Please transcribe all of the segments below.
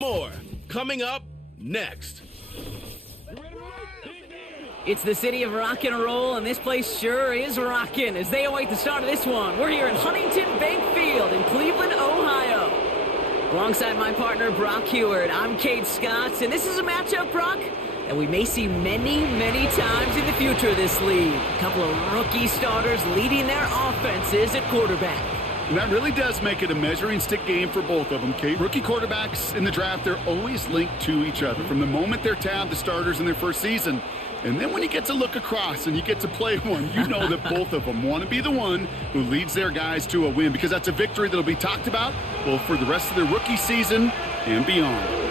More coming up next. It's the city of rock and roll, and this place sure is rocking as they await the start of this one. We're here at Huntington Bank Field in Cleveland, Ohio. Alongside my partner, Brock Heward, I'm Kate Scott, and this is a matchup, Brock, that we may see many, many times in the future of this league. A couple of rookie starters leading their offenses at quarterback. And that really does make it a measuring stick game for both of them, Kate. Rookie quarterbacks in the draft, they're always linked to each other from the moment they're tabbed the starters in their first season. And then when you get to look across and you get to play one, you know that both of them want to be the one who leads their guys to a win, because that's a victory that'll be talked about both for the rest of their rookie season and beyond.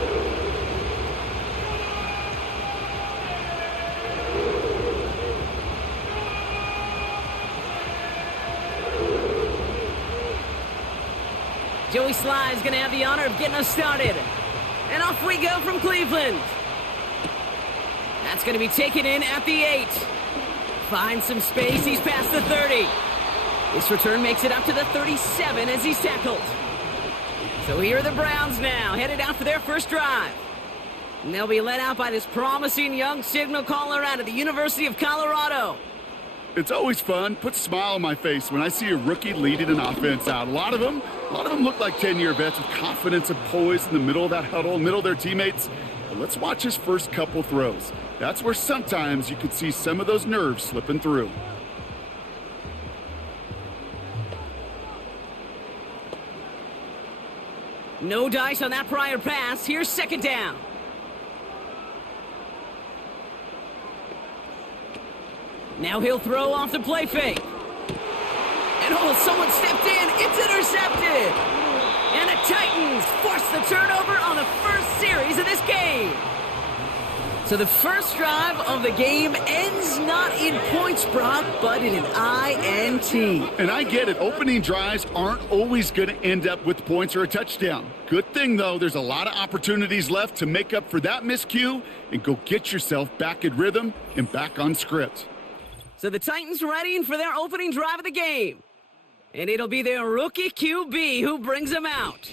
Joey Sly is going to have the honor of getting us started. And off we go from Cleveland. That's going to be taken in at the 8. Finds some space. He's past the 30. This return makes it up to the 37 as he's tackled. So here are the Browns now, headed out for their first drive. And they'll be led out by this promising young signal caller out of the University of Colorado. It's always fun, puts a smile on my face when I see a rookie leading an offense out. A lot of them look like 10-year vets with confidence and poise in the middle of that huddle, middle of their teammates. But let's watch his first couple throws. That's where sometimes you could see some of those nerves slipping through. No dice on that prior pass. Here's second down. Now he'll throw off the play fake. And someone stepped in. It's intercepted. And the Titans force the turnover on the first series of this game. So the first drive of the game ends not in points, Brock, but in an INT. And I get it. Opening drives aren't always going to end up with points or a touchdown. Good thing, though, there's a lot of opportunities left to make up for that miscue and go get yourself back in rhythm and back on script. So the Titans readying for their opening drive of the game. And it'll be their rookie QB who brings them out.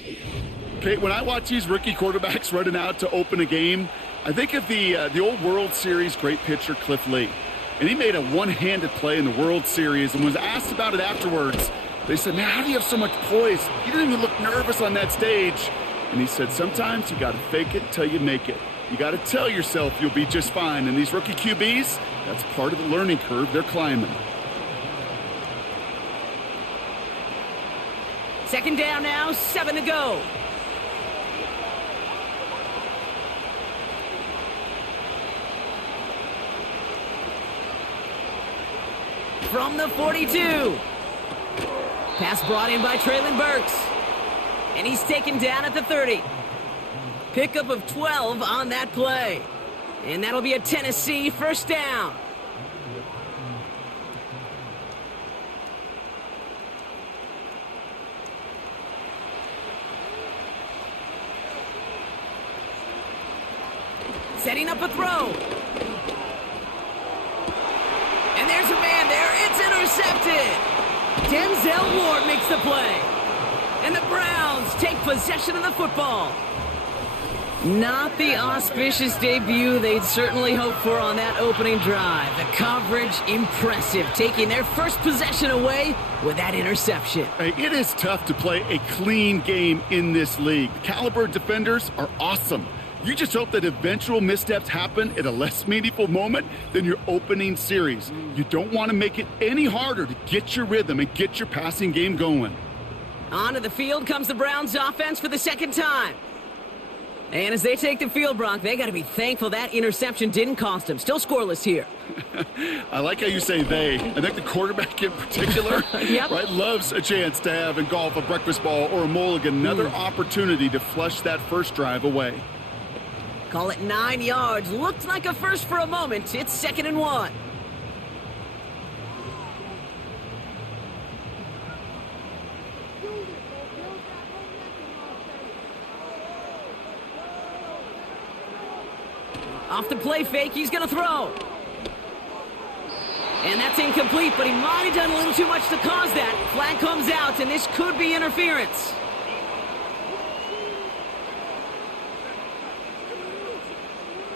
Kate, when I watch these rookie quarterbacks running out to open a game, I think of the old World Series great pitcher Cliff Lee. And he made a one-handed play in the World Series and was asked about it afterwards. They said, man, how do you have so much poise? You didn't even look nervous on that stage. And he said, sometimes you got to fake it till you make it. You got to tell yourself you'll be just fine. And these rookie QBs, that's part of the learning curve they're climbing. Second down now, 7 to go. From the 42. Pass brought in by Traylon Burks. And he's taken down at the 30. Pickup of 12 on that play. And that'll be a Tennessee first down. Setting up a throw. And there's a man there. It's intercepted. Denzel Ward makes the play. And the Browns take possession of the football. Not the auspicious debut they'd certainly hoped for on that opening drive. The coverage, impressive, taking their first possession away with that interception. Hey, it is tough to play a clean game in this league. Caliber defenders are awesome. You just hope that eventual missteps happen at a less meaningful moment than your opening series. You don't want to make it any harder to get your rhythm and get your passing game going. Onto the field comes the Browns offense for the second time. And as they take the field, Brock, they got to be thankful that interception didn't cost them. Still scoreless here. I like how you say they. I think the quarterback in particular Yep. right, loves a chance to have in golf a breakfast ball or a mulligan, another opportunity to flush that first drive away. Call it 9 yards. Looked like a first for a moment. It's 2nd and 1. Off the play fake, he's going to throw. And that's incomplete, but he might have done a little too much to cause that. Flag comes out, and this could be interference.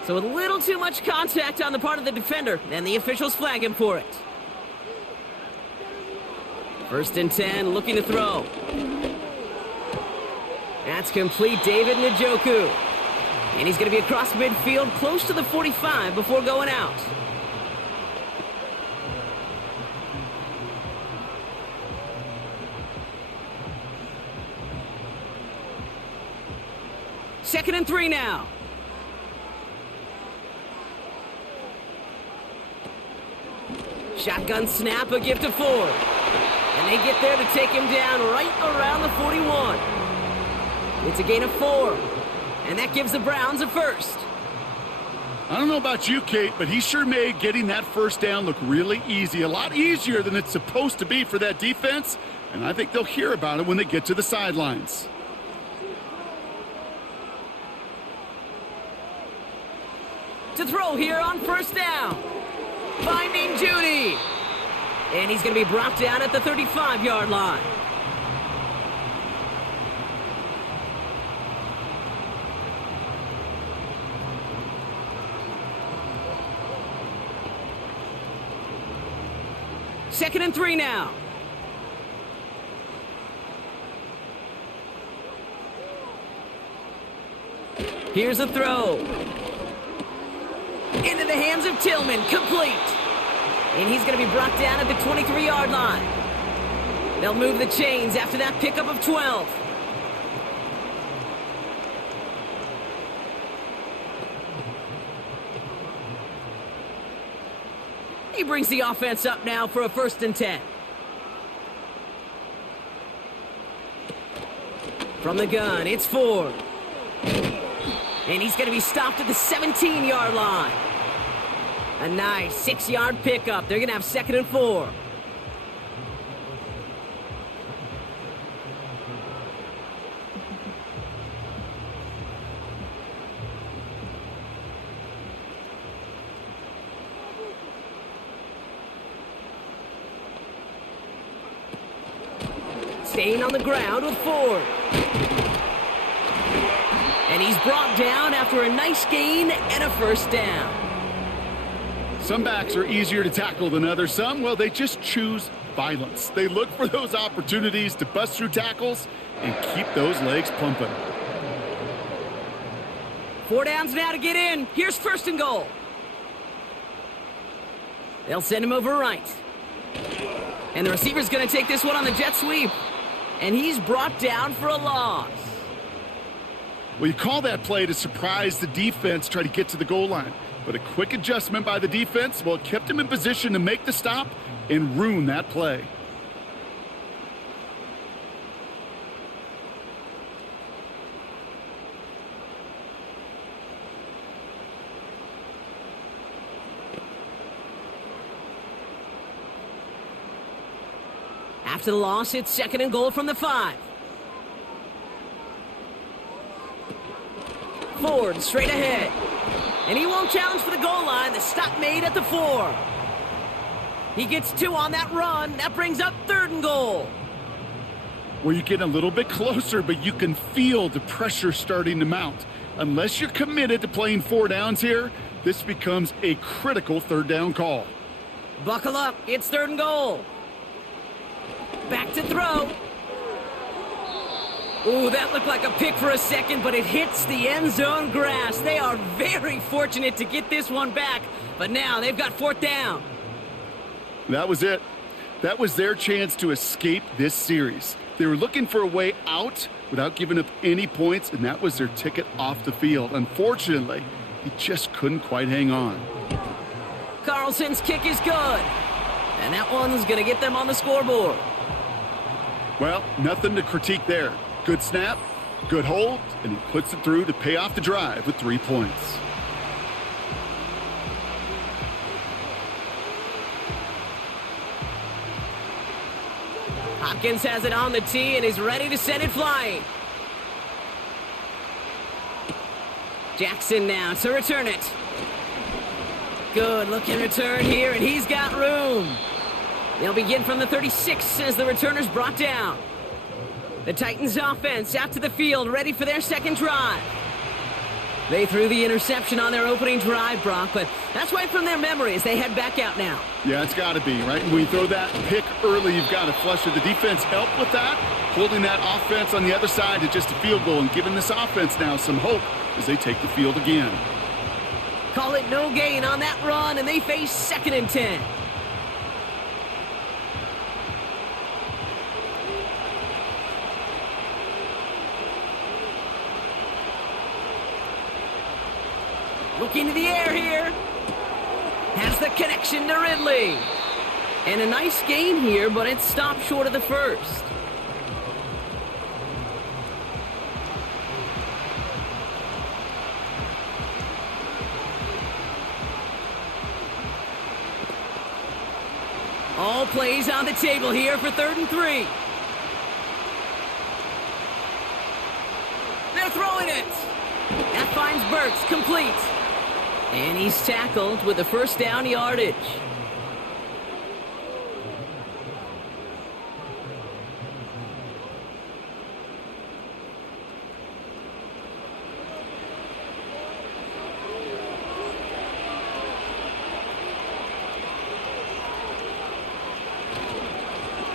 So a little too much contact on the part of the defender, and the officials flag him for it. 1st and 10, looking to throw. That's complete, David Njoku. And he's going to be across midfield, close to the 45 before going out. Second and 3 now. Shotgun snap, a give to Ford. And they get there to take him down right around the 41. It's a gain of 4. And that gives the Browns a first. I don't know about you, Kate, but he sure made getting that first down look really easy. A lot easier than it's supposed to be for that defense. And I think they'll hear about it when they get to the sidelines. To throw here on 1st down. Finding Judy. And he's going to be brought down at the 35-yard line. Second and 3 now. Here's a throw. Into the hands of Tillman, complete. And he's going to be brought down at the 23-yard line. They'll move the chains after that pickup of 12. He brings the offense up now for a 1st and 10. From the gun, it's Ford. And he's going to be stopped at the 17-yard line. A nice 6-yard pickup. They're going to have 2nd and 4. Staying on the ground with Ford. And he's brought down after a nice gain and a 1st down. Some backs are easier to tackle than others. Some, well, they just choose violence. They look for those opportunities to bust through tackles and keep those legs pumping. 4 downs now to get in. Here's 1st and goal. They'll send him over right. And the receiver's going to take this one on the jet sweep. And he's brought down for a loss. Well, you call that play to surprise the defense, try to get to the goal line. But a quick adjustment by the defense, well, it kept him in position to make the stop and ruin that play. After the loss, it's 2nd and goal from the 5. Ford straight ahead. And he won't challenge for the goal line. The stop made at the 4. He gets 2 on that run. That brings up 3rd and goal. Well, you get a little bit closer, but you can feel the pressure starting to mount. Unless you're committed to playing 4 downs here, this becomes a critical 3rd down call. Buckle up. It's 3rd and goal. Back to throw. Ooh, that looked like a pick for a second, but it hits the end zone grass. They are very fortunate to get this one back, but now they've got 4th down. That was it. That was their chance to escape this series. They were looking for a way out without giving up any points, and that was their ticket off the field. Unfortunately, he just couldn't quite hang on. Carlson's kick is good, and that one's going to get them on the scoreboard. Well, nothing to critique there. Good snap, good hold, and he puts it through to pay off the drive with 3 points. Hopkins has it on the tee and is ready to send it flying. Jackson now to return it. Good looking return here, and he's got room. They'll begin from the 36 as the returner's brought down. The Titans offense out to the field, ready for their second drive. They threw the interception on their opening drive, Brock, but that's right from their memory as they head back out now. Yeah, it's got to be, right? When you throw that pick early, you've got to flush it. The defense helped with that, holding that offense on the other side to just a field goal and giving this offense now some hope as they take the field again. Call it no gain on that run, and they face 2nd and 10. Looking to the air here. Has the connection to Ridley. And a nice gain here, but it stopped short of the first. All plays on the table here for 3rd and 3. They're throwing it. That finds Burks complete. And he's tackled with a 1st down yardage.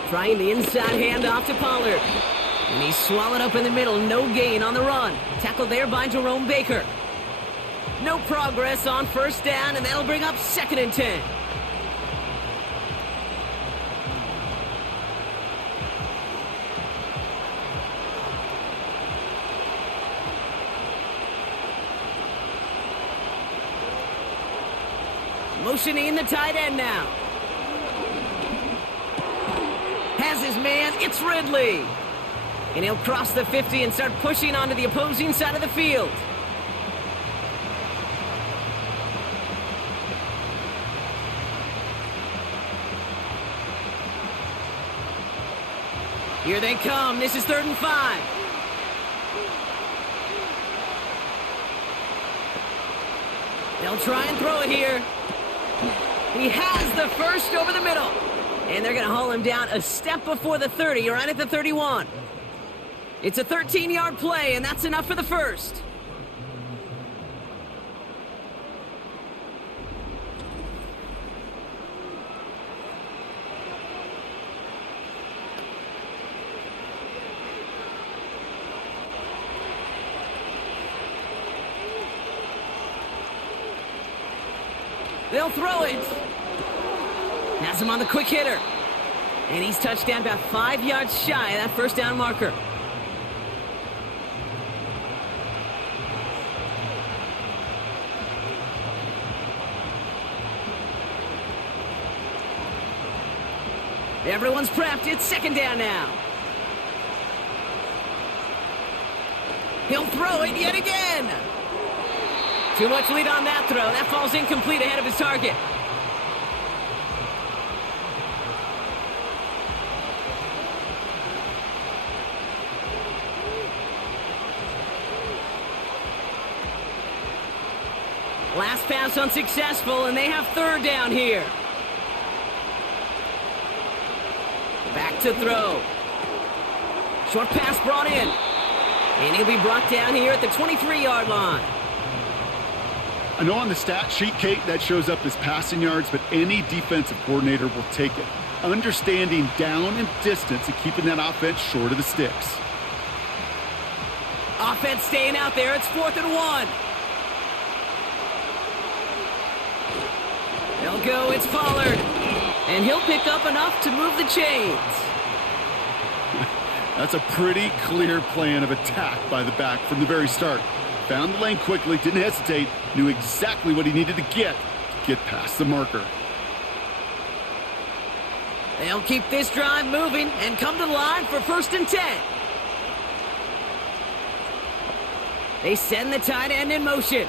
Trying the inside handoff to Pollard. And he's swallowed up in the middle. No gain on the run. Tackled there by Jerome Baker. No progress on 1st down, and that'll bring up 2nd and 10. Motioning the tight end now. Has his man, it's Ridley. And he'll cross the 50 and start pushing onto the opposing side of the field. Here they come. This is 3rd and 5. They'll try and throw it here. He has the first over the middle. And they're going to haul him down a step before the 30, right at the 31. It's a 13-yard play, and that's enough for the first. They'll throw it. Has him on the quick hitter. And he's touched down about 5 yards shy of that 1st down marker. Everyone's prepped. It's 2nd down now. He'll throw it yet again. Too much lead on that throw. That falls incomplete ahead of his target. Last pass unsuccessful, and they have 3rd down here. Back to throw. Short pass brought in. And he'll be brought down here at the 23-yard line. I know on the stat sheet, Kate, that shows up as passing yards, but any defensive coordinator will take it. Understanding down and distance and keeping that offense short of the sticks. Offense staying out there. It's 4th and 1. They'll go. It's Pollard. And he'll pick up enough to move the chains. That's a pretty clear plan of attack by the back from the very start. Found the lane quickly, didn't hesitate, knew exactly what he needed to get past the marker. They'll keep this drive moving and come to the line for 1st and 10. They send the tight end in motion.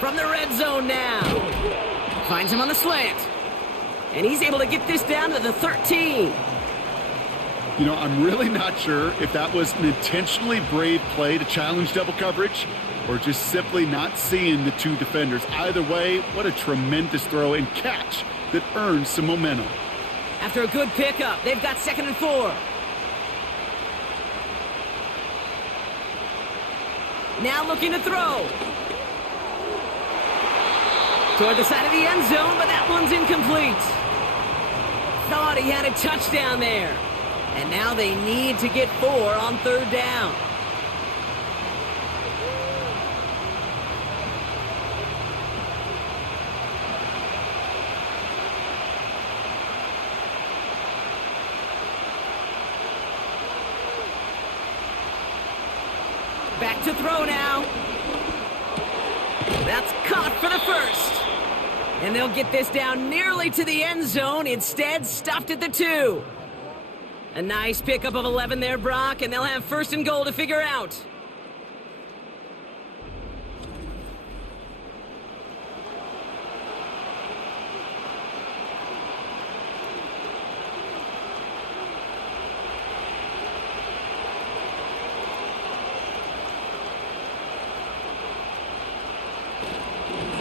From the red zone now. Finds him on the slant. And he's able to get this down to the 13. You know, I'm really not sure if that was an intentionally brave play to challenge double coverage or just simply not seeing the 2 defenders. Either way, what a tremendous throw and catch that earns some momentum. After a good pickup, they've got 2nd and 4. Now looking to throw. Toward the side of the end zone, but that one's incomplete. Thought he had a touchdown there. And now they need to get 4 on 3rd down. Back to throw now. That's caught for the first. And they'll get this down nearly to the end zone. Instead, stopped at the 2. A nice pickup of 11 there, Brock, and they'll have 1st and goal to figure out.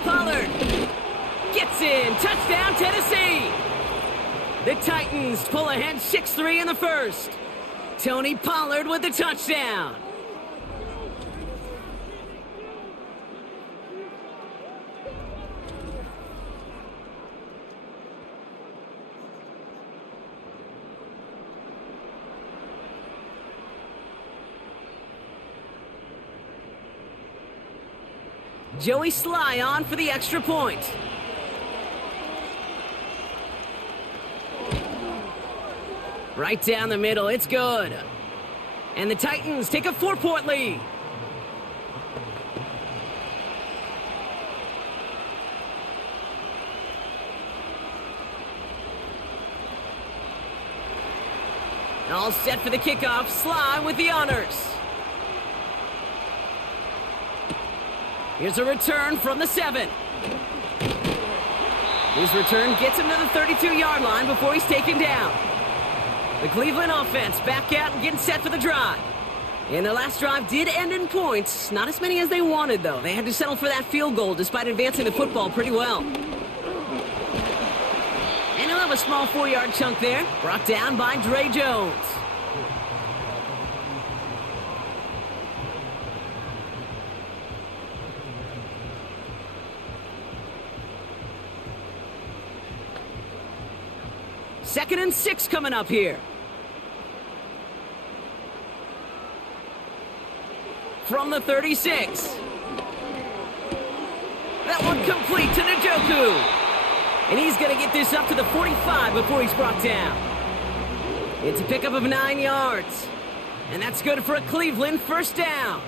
Pollard gets in. Touchdown, Tennessee. The Titans pull ahead 6-3 in the first. Tony Pollard with the touchdown. Joey Sly on for the extra point. Right down the middle, it's good. And the Titans take a 4-point lead. All set for the kickoff. Sly with the honors. Here's a return from the 7. His return gets him to the 32-yard line before he's taken down. The Cleveland offense back out and getting set for the drive. And their last drive did end in points. Not as many as they wanted, though. They had to settle for that field goal despite advancing the football pretty well. And he'll have a small 4-yard chunk there, brought down by Dre Jones. Second and 6 coming up here. From the 36. That one complete to Njoku. And he's going to get this up to the 45 before he's brought down. It's a pickup of 9 yards. And that's good for a Cleveland 1st down.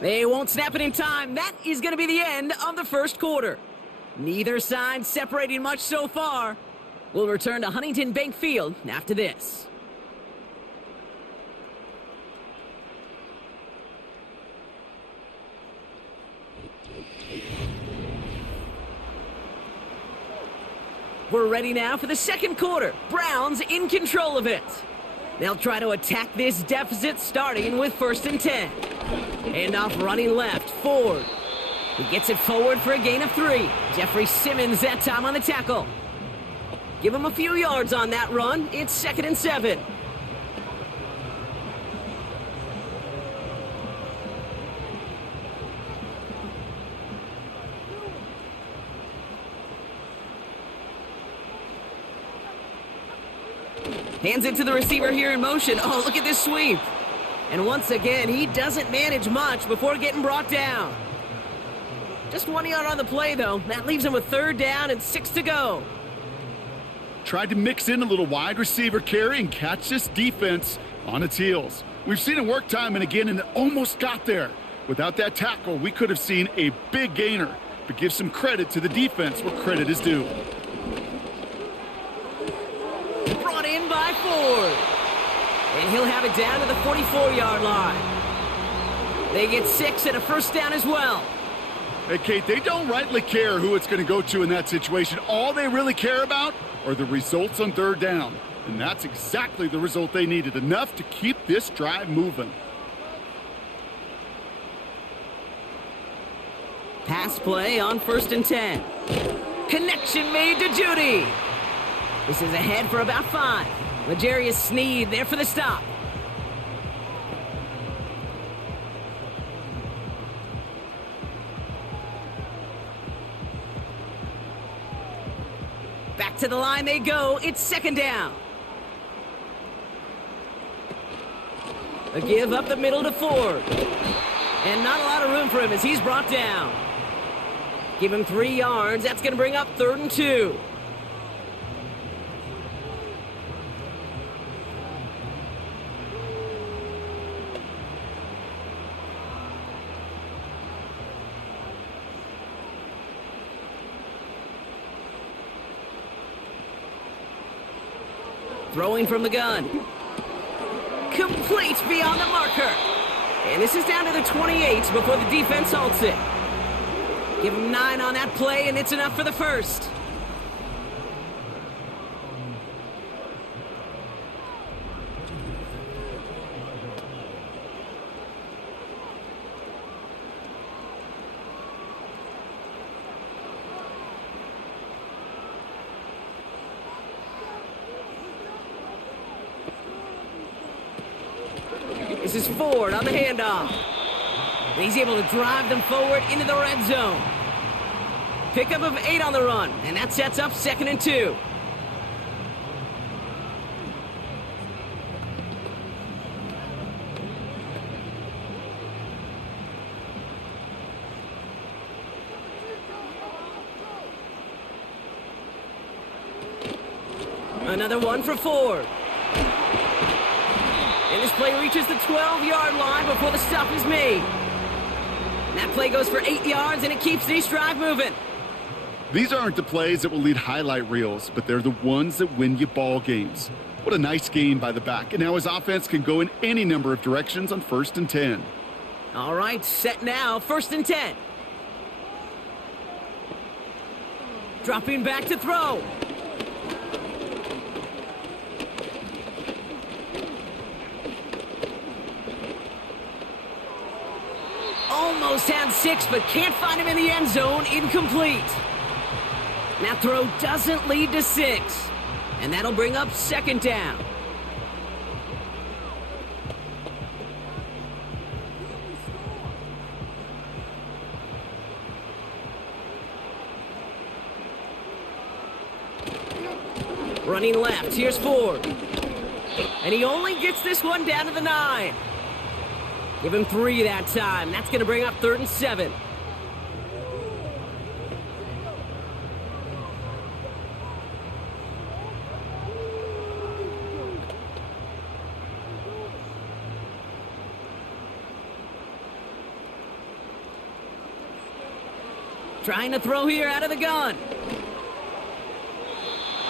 They won't snap it in time. That is going to be the end of the first quarter. Neither side separating much so far. We'll return to Huntington Bank Field after this. We're ready now for the second quarter. Browns in control of it. They'll try to attack this deficit starting with 1st and 10. And off running left, Ford. He gets it forward for a gain of 3. Jeffrey Simmons that time on the tackle. Give him a few yards on that run. It's 2nd and 7. Hands it to the receiver here in motion. Oh, look at this sweep. And once again, he doesn't manage much before getting brought down. Just 1 yard on the play, though. That leaves him with 3rd down and 6 to go. Tried to mix in a little wide receiver carry and catch this defense on its heels. We've seen it work time and again, and it almost got there. Without that tackle, we could have seen a big gainer. But give some credit to the defense where credit is due. Brought in by Ford. And he'll have it down to the 44-yard line. They get 6 and a 1st down as well. Hey, Kate, they don't rightly care who it's going to go to in that situation. All they really care about are the results on 3rd down. And that's exactly the result they needed. Enough to keep this drive moving. Pass play on 1st and 10. Connection made to Judy. This is ahead for about 5. L'Jarius Sneed there for the stop. Back to the line they go. It's 2nd down. A give up the middle to Ford. And not a lot of room for him as he's brought down. Give him 3 yards. That's going to bring up 3rd and 2. Throwing from the gun. Complete beyond the marker. And this is down to the 28 before the defense halts it. Give him 9 on that play, and it's enough for the first. This is Ford on the handoff. And he's able to drive them forward into the red zone. Pickup of 8 on the run, and that sets up 2nd and 2. Another one for Ford. And this play reaches the 12-yard line before the stop is made. And that play goes for 8 yards, and it keeps this drive moving. These aren't the plays that will lead highlight reels, but they're the ones that win you ball games. What a nice game by the back. And now his offense can go in any number of directions on 1st and 10. All right, set now, 1st and 10. Dropping back to throw. Almost had 6, but can't find him in the end zone. Incomplete. That throw doesn't lead to 6. And that'll bring up 2nd down. Running left, here's Ford. And he only gets this one down to the 9. Give him 3 that time. That's going to bring up 3rd and 7. Trying to throw here out of the gun.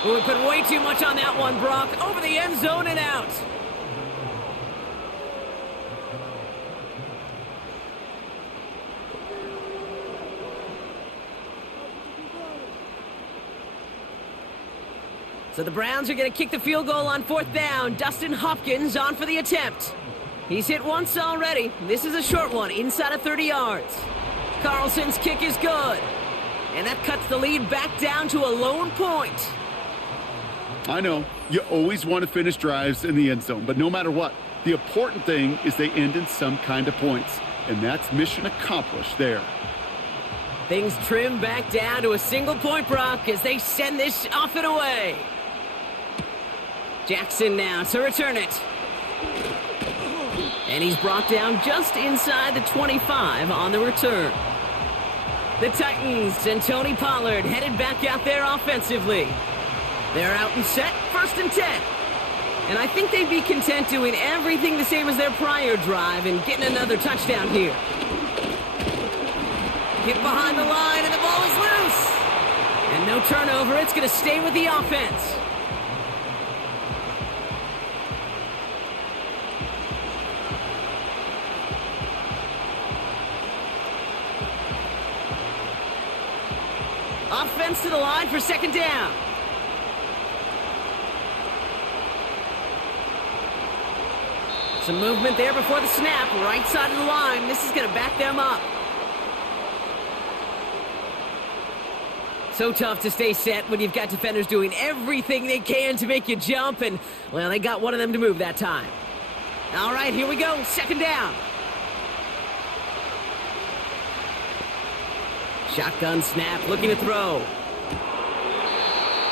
Oh, we put way too much on that one, Brock. Over the end zone and out. So the Browns are going to kick the field goal on 4th down. Dustin Hopkins on for the attempt. He's hit once already. This is a short one, inside of 30 yards. Carlson's kick is good. And that cuts the lead back down to a lone point. I know, you always want to finish drives in the end zone, but no matter what, the important thing is they end in some kind of points. And that's mission accomplished there. Things trim back down to a single point, Brock, as they send this off and away. Jackson now to return it. And he's brought down just inside the 25 on the return. The Titans and Tony Pollard headed back out there offensively. They're out and set, 1st and 10. And I think they'd be content doing everything the same as their prior drive and getting another touchdown here. Hit behind the line, and the ball is loose. And no turnover. It's going to stay with the offense. Offense to the line for 2nd down. Some movement there before the snap. Right side of the line. This is going to back them up. So tough to stay set when you've got defenders doing everything they can to make you jump, and, well, they got one of them to move that time. All right, here we go, second down. Shotgun snap, looking to throw.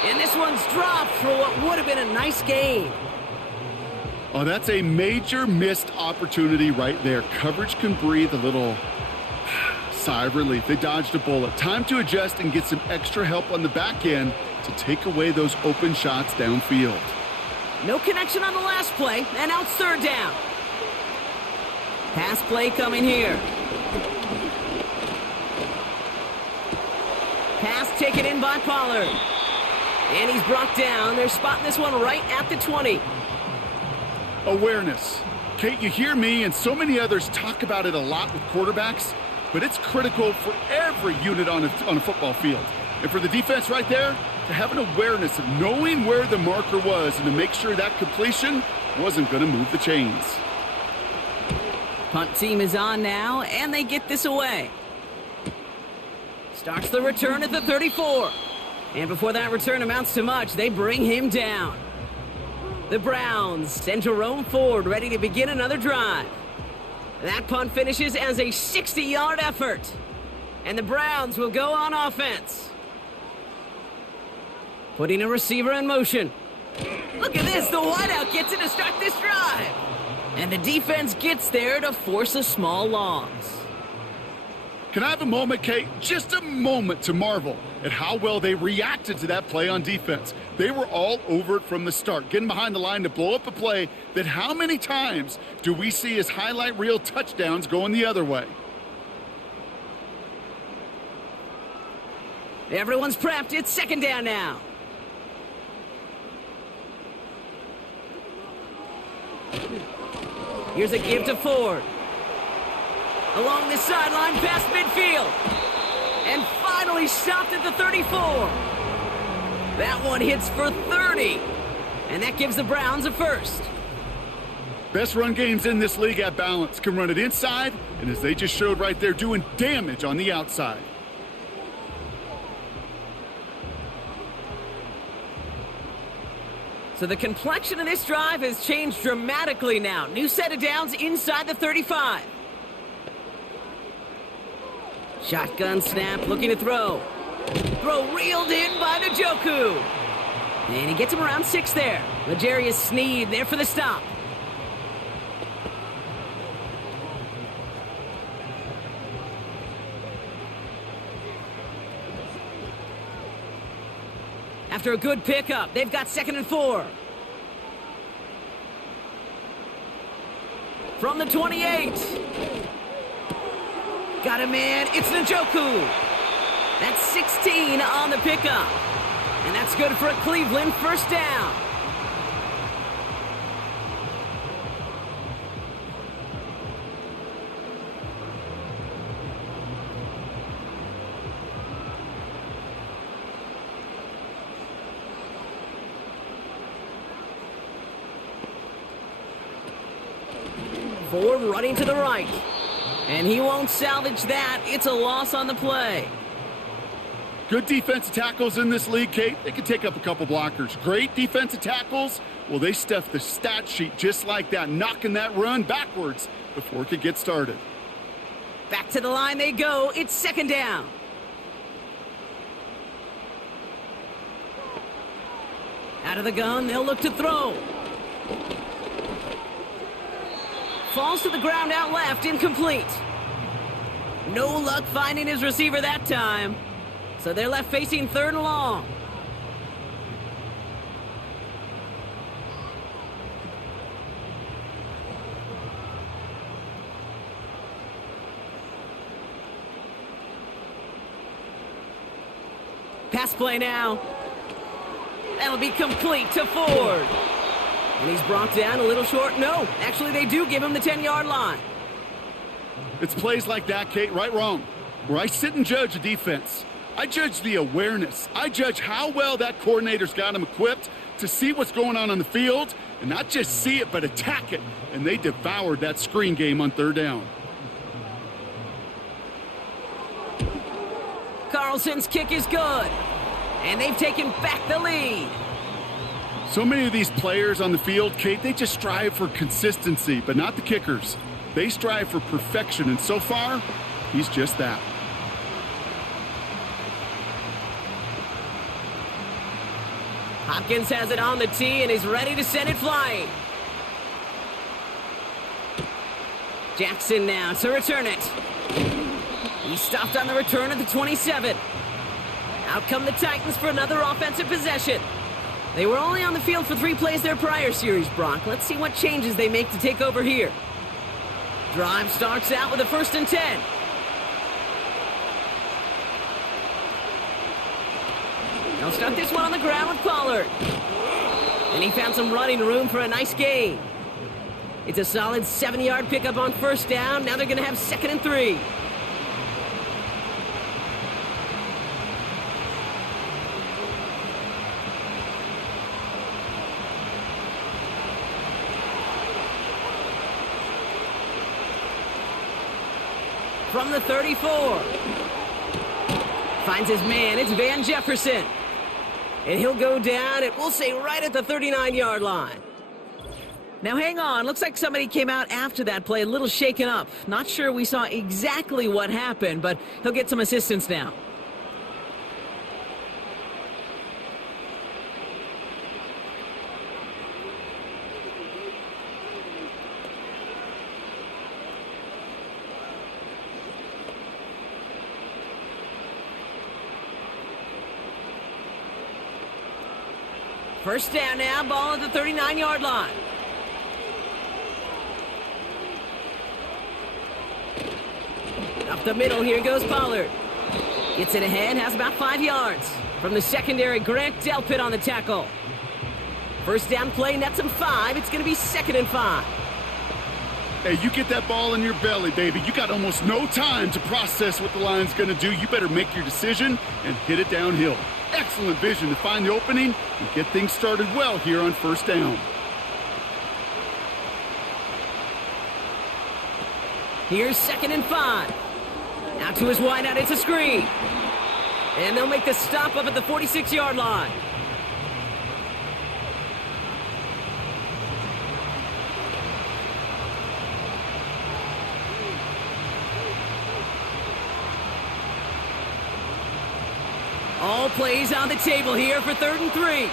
And this one's dropped for what would have been a nice gain. Oh, that's a major missed opportunity right there. Coverage can breathe a little sigh of relief. They dodged a bullet. Time to adjust and get some extra help on the back end to take away those open shots downfield. No connection on the last play, and now it's third down. Pass play coming here. Pass taken in by Pollard. And he's brought down. They're spotting this one right at the 20. Awareness. Kate, you hear me and so many others talk about it a lot with quarterbacks, but it's critical for every unit on a football field. And for the defense right there, to have an awareness of knowing where the marker was and to make sure that completion wasn't going to move the chains. Punt team is on now, and they get this away. Starts the return at the 34. And before that return amounts to much, they bring him down. The Browns send Jerome Ford ready to begin another drive. That punt finishes as a 60-yard effort. And the Browns will go on offense. Putting a receiver in motion. Look at this, the wideout gets it to start this drive. And the defense gets there to force a small loss. Can I have a moment, Kate? Just a moment to marvel at how well they reacted to that play on defense. They were all over it from the start, getting behind the line to blow up a play that how many times do we see as highlight reel touchdowns going the other way? Everyone's prepped. It's second down now. Here's a give to Ford. Along the sideline, past midfield. And finally stopped at the 34. That one hits for 30. And that gives the Browns a first. Best run games in this league at balance. Can run it inside, and as they just showed right there, doing damage on the outside. So the complexion of this drive has changed dramatically now. New set of downs inside the 35. Shotgun snap, looking to throw. Throw reeled in by Njoku. And he gets him around 6 there. L'Jarius Sneed there for the stop. After a good pickup, they've got 2nd and 4. From the 28. Got a man, it's Njoku. That's 16 on the pickup. And that's good for a Cleveland first down. Ford running to the right. And he won't salvage that. It's a loss on the play. Good defensive tackles in this league, Kate. They can take up a couple blockers. Great defensive tackles. Well, they stuffed the stat sheet just like that, knocking that run backwards before it could get started. Back to the line they go. It's 2nd down. Out of the gun, they'll look to throw. Falls to the ground out left, incomplete. No luck finding his receiver that time. So they're left facing 3rd and long. Pass play now. That'll be complete to Ford. And he's brought down a little short. No, actually they do give him the 10-yard line. It's plays like that, Kate, right, wrong, where I sit and judge a defense. I judge the awareness. I judge how well that coordinator's got him equipped to see what's going on the field, and not just see it, but attack it. And they devoured that screen game on 3rd down. Carlson's kick is good. And they've taken back the lead. So many of these players on the field, Kate, they just strive for consistency, but not the kickers. They strive for perfection, and so far, he's just that. Hopkins has it on the tee and is ready to send it flying. Jackson now to return it. He stopped on the return at the 27. Out come the Titans for another offensive possession. They were only on the field for 3 plays their prior series, Brock. Let's see what changes they make to take over here. Drive starts out with a 1st and 10. They'll start this one on the ground with Pollard. And he found some running room for a nice gain. It's a solid 7-yard pickup on 1st down. Now they're going to have 2nd and 3. From the 34. Finds his man. It's Van Jefferson. And he'll go down, and we'll say right at the 39-yard line. Now, hang on. Looks like somebody came out after that play a little shaken up. Not sure we saw exactly what happened, but he'll get some assistance now. First down now, ball at the 39-yard line. Up the middle, here goes Pollard. Gets it ahead, has about 5 yards. From the secondary, Grant Delpit on the tackle. First down play, nets him 5. It's going to be 2nd and 5. Hey, you get that ball in your belly, baby. You got almost no time to process what the line's going to do. You better make your decision and hit it downhill. Excellent vision to find the opening and get things started well here on 1st down. Here's 2nd and 5. Now to his wideout, it's a screen. And they'll make the stop up at the 46-yard line. All plays on the table here for 3rd and 3.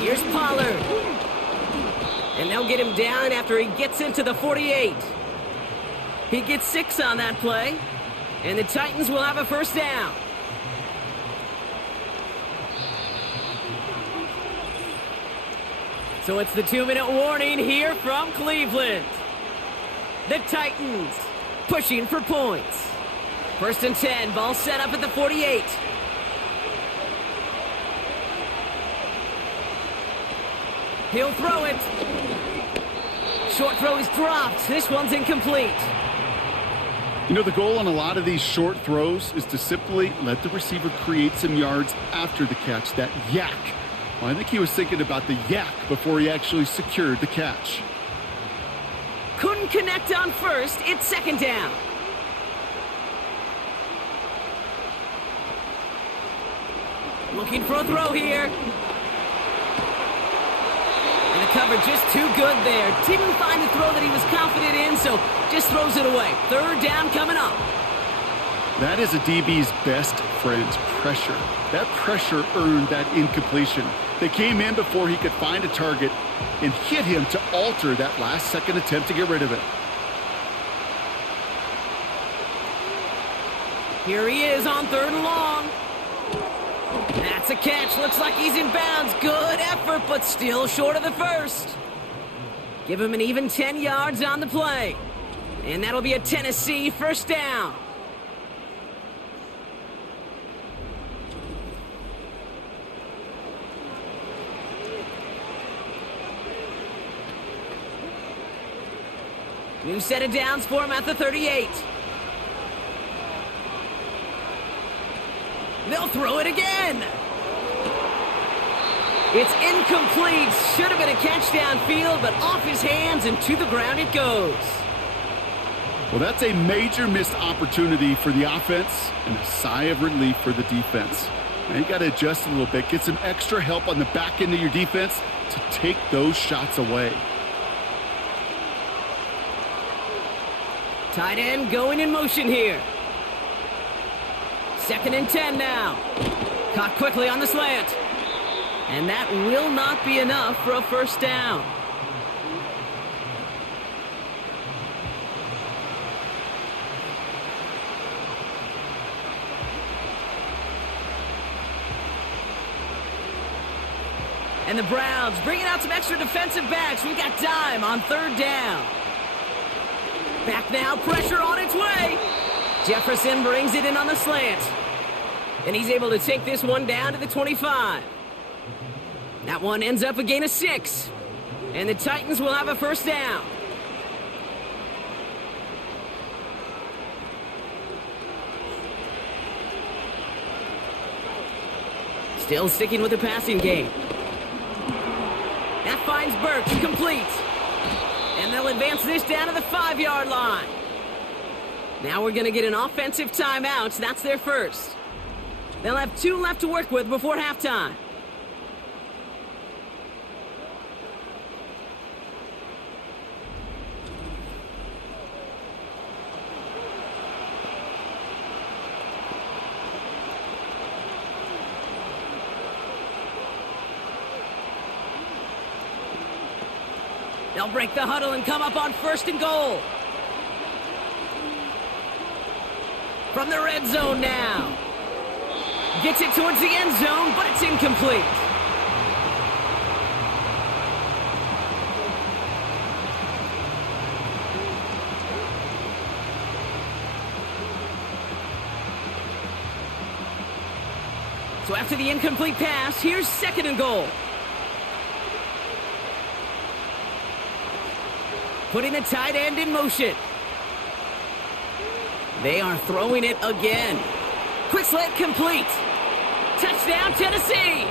Here's Pollard. And they'll get him down after he gets into the 48. He gets 6 on that play. And the Titans will have a 1st down. So it's the 2-minute warning here from Cleveland. The Titans pushing for points. 1st and 10, ball set up at the 48. He'll throw it. Short throw is dropped. This one's incomplete. You know, the goal on a lot of these short throws is to simply let the receiver create some yards after the catch, that yak. Well, I think he was thinking about the yak before he actually secured the catch. Couldn't connect on 1st. It's 2nd down. Looking for a throw here. And the cover just too good there. Didn't find the throw that he was confident in, so just throws it away. 3rd down coming up. That is a DB's best friend, pressure. That pressure earned that incompletion. They came in before he could find a target and hit him to alter that last-second attempt to get rid of it. Here he is on 3rd and long. That's a catch. Looks like he's in bounds. Good effort, but still short of the 1st. Give him an even 10 yards on the play. And that'll be a Tennessee 1st down. New set of downs for him at the 38. They'll throw it again. It's incomplete. Should have been a catch downfield, but off his hands and to the ground it goes. Well, that's a major missed opportunity for the offense and a sigh of relief for the defense. Now you got to adjust a little bit, get some extra help on the back end of your defense to take those shots away. Tight end going in motion here. 2nd and 10 now. Caught quickly on the slant. And that will not be enough for a first down. And the Browns bringing out some extra defensive backs. We've got time on 3rd down. Back now, pressure on its way. Jefferson brings it in on the slant. And he's able to take this one down to the 25. That one ends up a gain of 6. And the Titans will have a first down. Still sticking with the passing game. That finds Burks, complete. And they'll advance this down to the 5-yard line. Now we're going to get an offensive timeout. That's their first. They'll have 2 left to work with before halftime. They'll break the huddle and come up on 1st and goal. From the red zone now. Gets it towards the end zone, but it's incomplete. So after the incomplete pass, here's 2nd and goal. Putting the tight end in motion. They are throwing it again. Quick slant complete. Touchdown, Tennessee.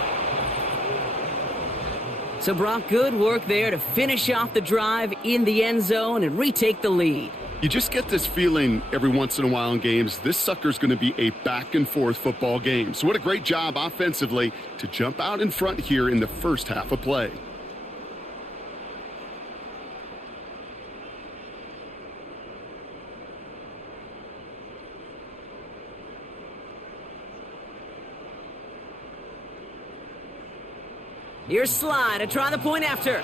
So, Brock, good work there to finish off the drive in the end zone and retake the lead. You just get this feeling every once in a while in games, this sucker's going to be a back-and-forth football game. So what a great job offensively to jump out in front here in the first half of play. Here's Sly to try the point after.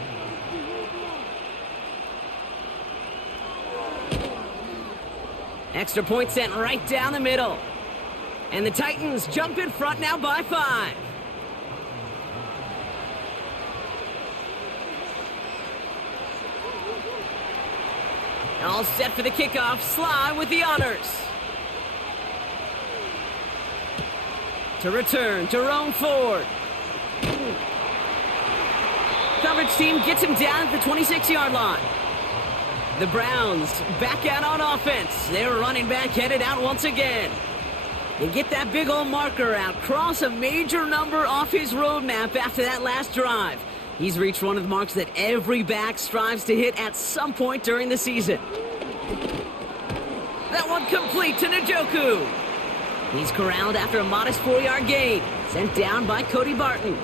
Extra point sent right down the middle. And the Titans jump in front now by 5. All set for the kickoff. Sly with the honors. To return, Jerome Ford. Coverage team gets him down at the 26-yard line. The Browns back out on offense. Their running back headed out once again. They get that big old marker out. Cross a major number off his roadmap after that last drive. He's reached one of the marks that every back strives to hit at some point during the season. That one complete to Njoku. He's corralled after a modest 4-yard gain. Sent down by Cody Barton.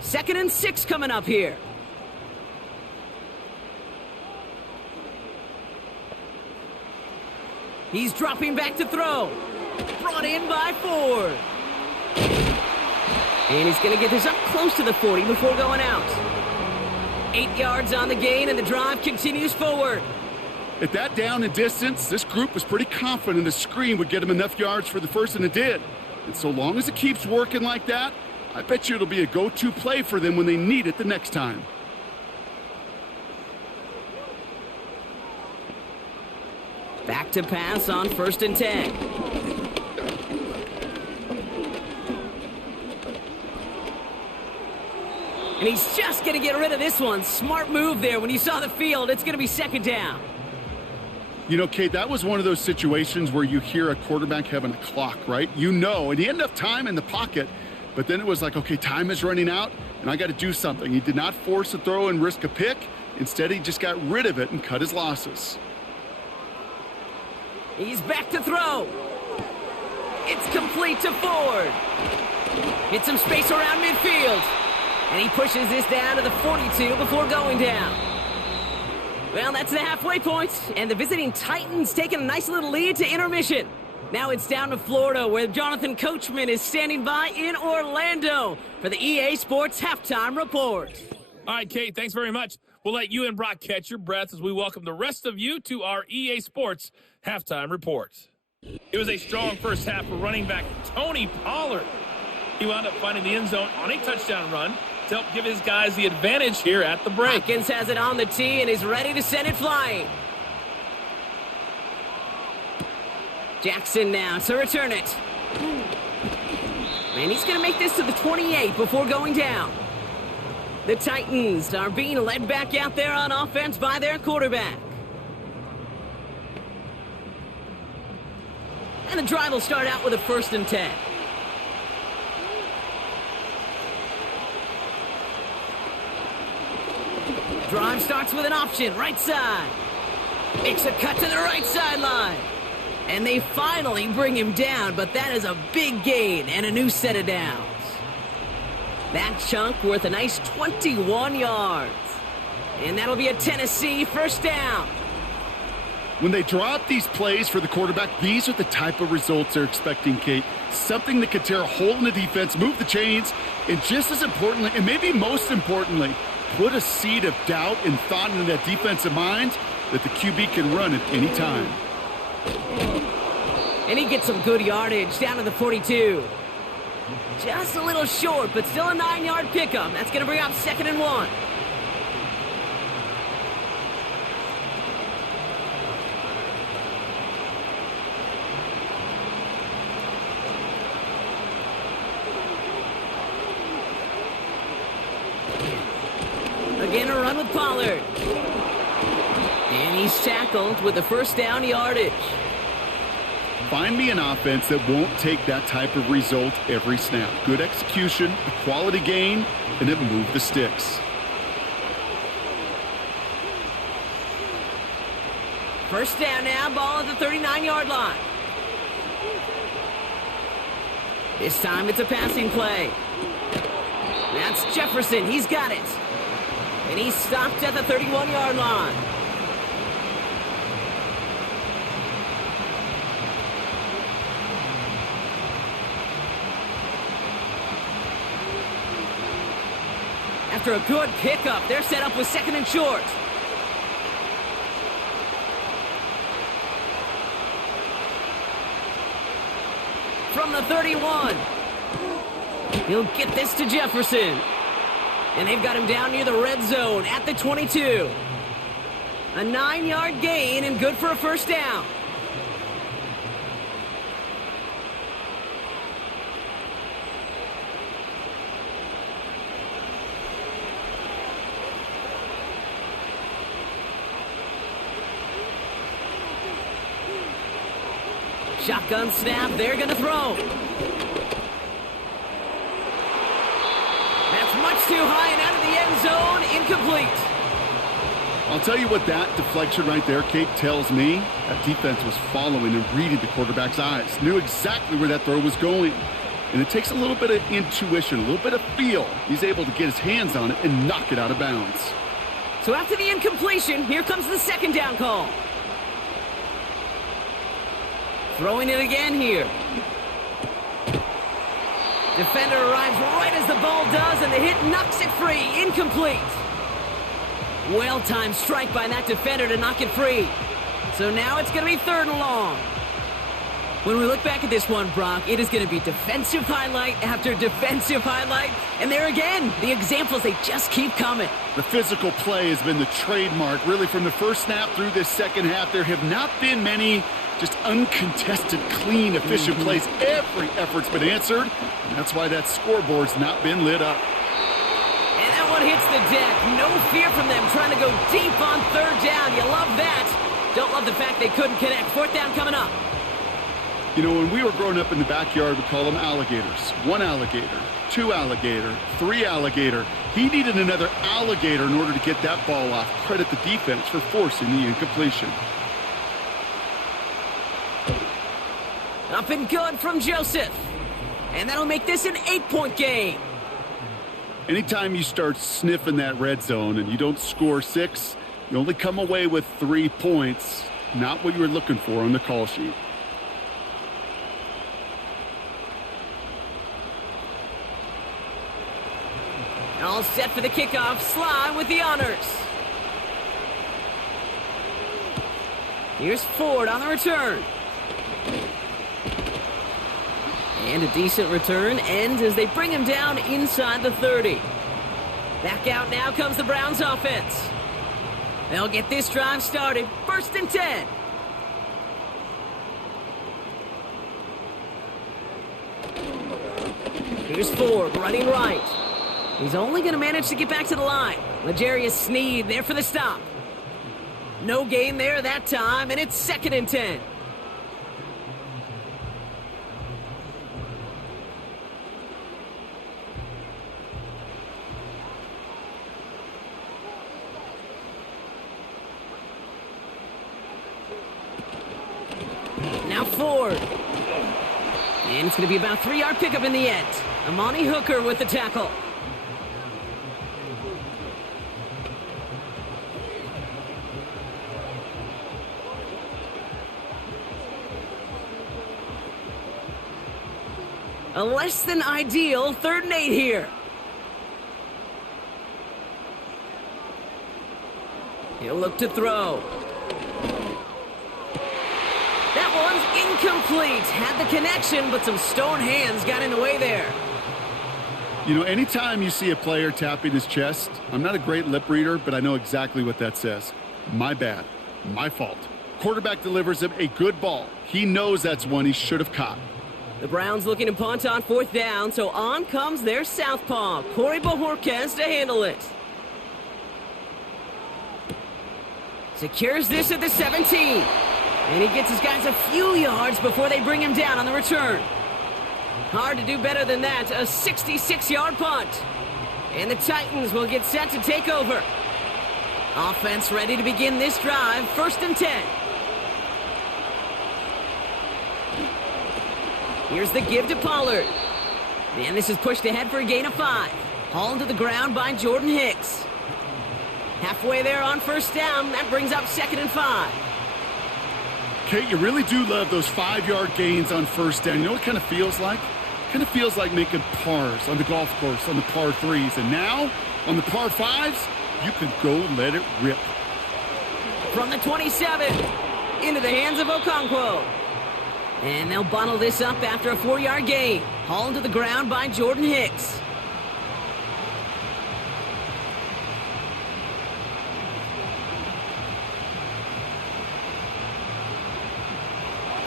Second and 6 coming up here. He's dropping back to throw. Brought in by Ford. And he's going to get this up close to the 40 before going out. 8 yards on the gain, and the drive continues forward. At that down and distance, this group was pretty confident the screen would get him enough yards for the first, and it did. And so long as it keeps working like that, I bet you it'll be a go-to play for them when they need it the next time. Back to pass on 1st and 10. And he's just going to get rid of this one. Smart move there when you saw the field. It's going to be 2nd down. You know, Kate, that was one of those situations where you hear a quarterback having a clock, right? You know, and he had enough time in the pocket, but then it was like, okay, time is running out, and I got to do something. He did not force a throw and risk a pick. Instead, he just got rid of it and cut his losses. He's back to throw. It's complete to Ford. Hits some space around midfield. And he pushes this down to the 42 before going down. Well, that's the halfway point, and the visiting Titans taking a nice little lead to intermission. Now it's down to Florida, where Jonathan Coachman is standing by in Orlando for the EA Sports Halftime Report. All right, Kate, thanks very much. We'll let you and Brock catch your breath as we welcome the rest of you to our EA Sports Halftime Report. It was a strong first half for running back Tony Pollard. He wound up finding the end zone on a touchdown run to help give his guys the advantage here at the break. Hopkins has it on the tee and is ready to send it flying. Jackson now to return it. And he's going to make this to the 28 before going down. The Titans are being led back out there on offense by their quarterback. And the drive will start out with a 1st and 10. Drive starts with an option, right side. Makes a cut to the right sideline. And they finally bring him down, but that is a big gain and a new set of downs. That chunk worth a nice 21 yards. And that'll be a Tennessee 1st down. When they drop these plays for the quarterback, these are the type of results they're expecting, Kate. Something that could tear a hole in the defense, move the chains, and just as importantly, and maybe most importantly, put a seed of doubt and thought into that defensive mind that the QB can run at any time. And he gets some good yardage down to the 42. Just a little short, but still a 9-yard pickup. That's going to bring up 2nd and 1. Again, a run with Pollard. And he's tackled with the 1st down yardage. Find me an offense that won't take that type of result every snap. Good execution, a quality gain, and it moved the sticks. 1st down now, ball at the 39-yard line. This time it's a passing play. That's Jefferson, he's got it. And he's stopped at the 31-yard line. After a good pickup, they're set up with 2nd and short. From the 31. He'll get this to Jefferson. And they've got him down near the red zone at the 22. A 9-yard gain and good for a 1st down. Shotgun snap, they're going to throw. That's much too high and out of the end zone, incomplete. I'll tell you what that deflection right there, Kate, tells me. That defense was following and reading the quarterback's eyes. Knew exactly where that throw was going. And it takes a little bit of intuition, a little bit of feel. He's able to get his hands on it and knock it out of bounds. So after the incompletion, here comes the 2nd down call. Throwing it again here. Defender arrives right as the ball does, and the hit knocks it free. Incomplete. Well-timed strike by that defender to knock it free. So now it's going to be 3rd and long. When we look back at this one, Brock, it is going to be defensive highlight after defensive highlight. And there again, the examples, they just keep coming. The physical play has been the trademark, really, from the first snap through this 2nd half. There have not been many just uncontested, clean, efficient plays. Every effort's been answered, and that's why that scoreboard's not been lit up. And that one hits the deck. No fear from them trying to go deep on 3rd down. You love that. Don't love the fact they couldn't connect. Fourth down coming up. You know, when we were growing up in the backyard, we call them alligators. One alligator, two alligator, three alligator. He needed another alligator in order to get that ball off. Credit the defense for forcing the incompletion. Up and good from Joseph. And that'll make this an 8-point game. Anytime you start sniffing that red zone and you don't score 6, you only come away with 3 points. Not what you were looking for on the call sheet. All set for the kickoff. Sly with the honors. Here's Ford on the return. And a decent return ends as they bring him down inside the 30. Back out now comes the Browns offense. They'll get this drive started. 1st and 10. Here's Ford running right. He's only going to manage to get back to the line. L'Jarius Sneed there for the stop. No gain there that time, and it's 2nd and 10. Now Ford. And it's going to be about 3-yard pickup in the end. Amani Hooker with the tackle. A less than ideal 3rd and 8 here. He'll look to throw. That one's incomplete. Had the connection, but some stone hands got in the way there. You know, anytime you see a player tapping his chest, I'm not a great lip reader, but I know exactly what that says. My bad. My fault. Quarterback delivers him a good ball. He knows that's one he should have caught. The Browns looking to punt on 4th down, so on comes their southpaw, Corey Bojorquez, to handle it. Secures this at the 17. And he gets his guys a few yards before they bring him down on the return. Hard to do better than that, a 66-yard punt. And the Titans will get set to take over. Offense ready to begin this drive, 1st and 10. Here's the give to Pollard. And this is pushed ahead for a gain of 5. Hauled to the ground by Jordan Hicks. Halfway there on 1st down. That brings up 2nd and 5. Kate, you really do love those 5-yard gains on 1st down. You know what it kind of feels like? It kind of feels like making pars on the golf course on the par 3s. And now, on the par 5s, you can go let it rip. From the 27, into the hands of Okonkwo. And they'll bundle this up after a 4-yard gain. Hauled to the ground by Jordan Hicks.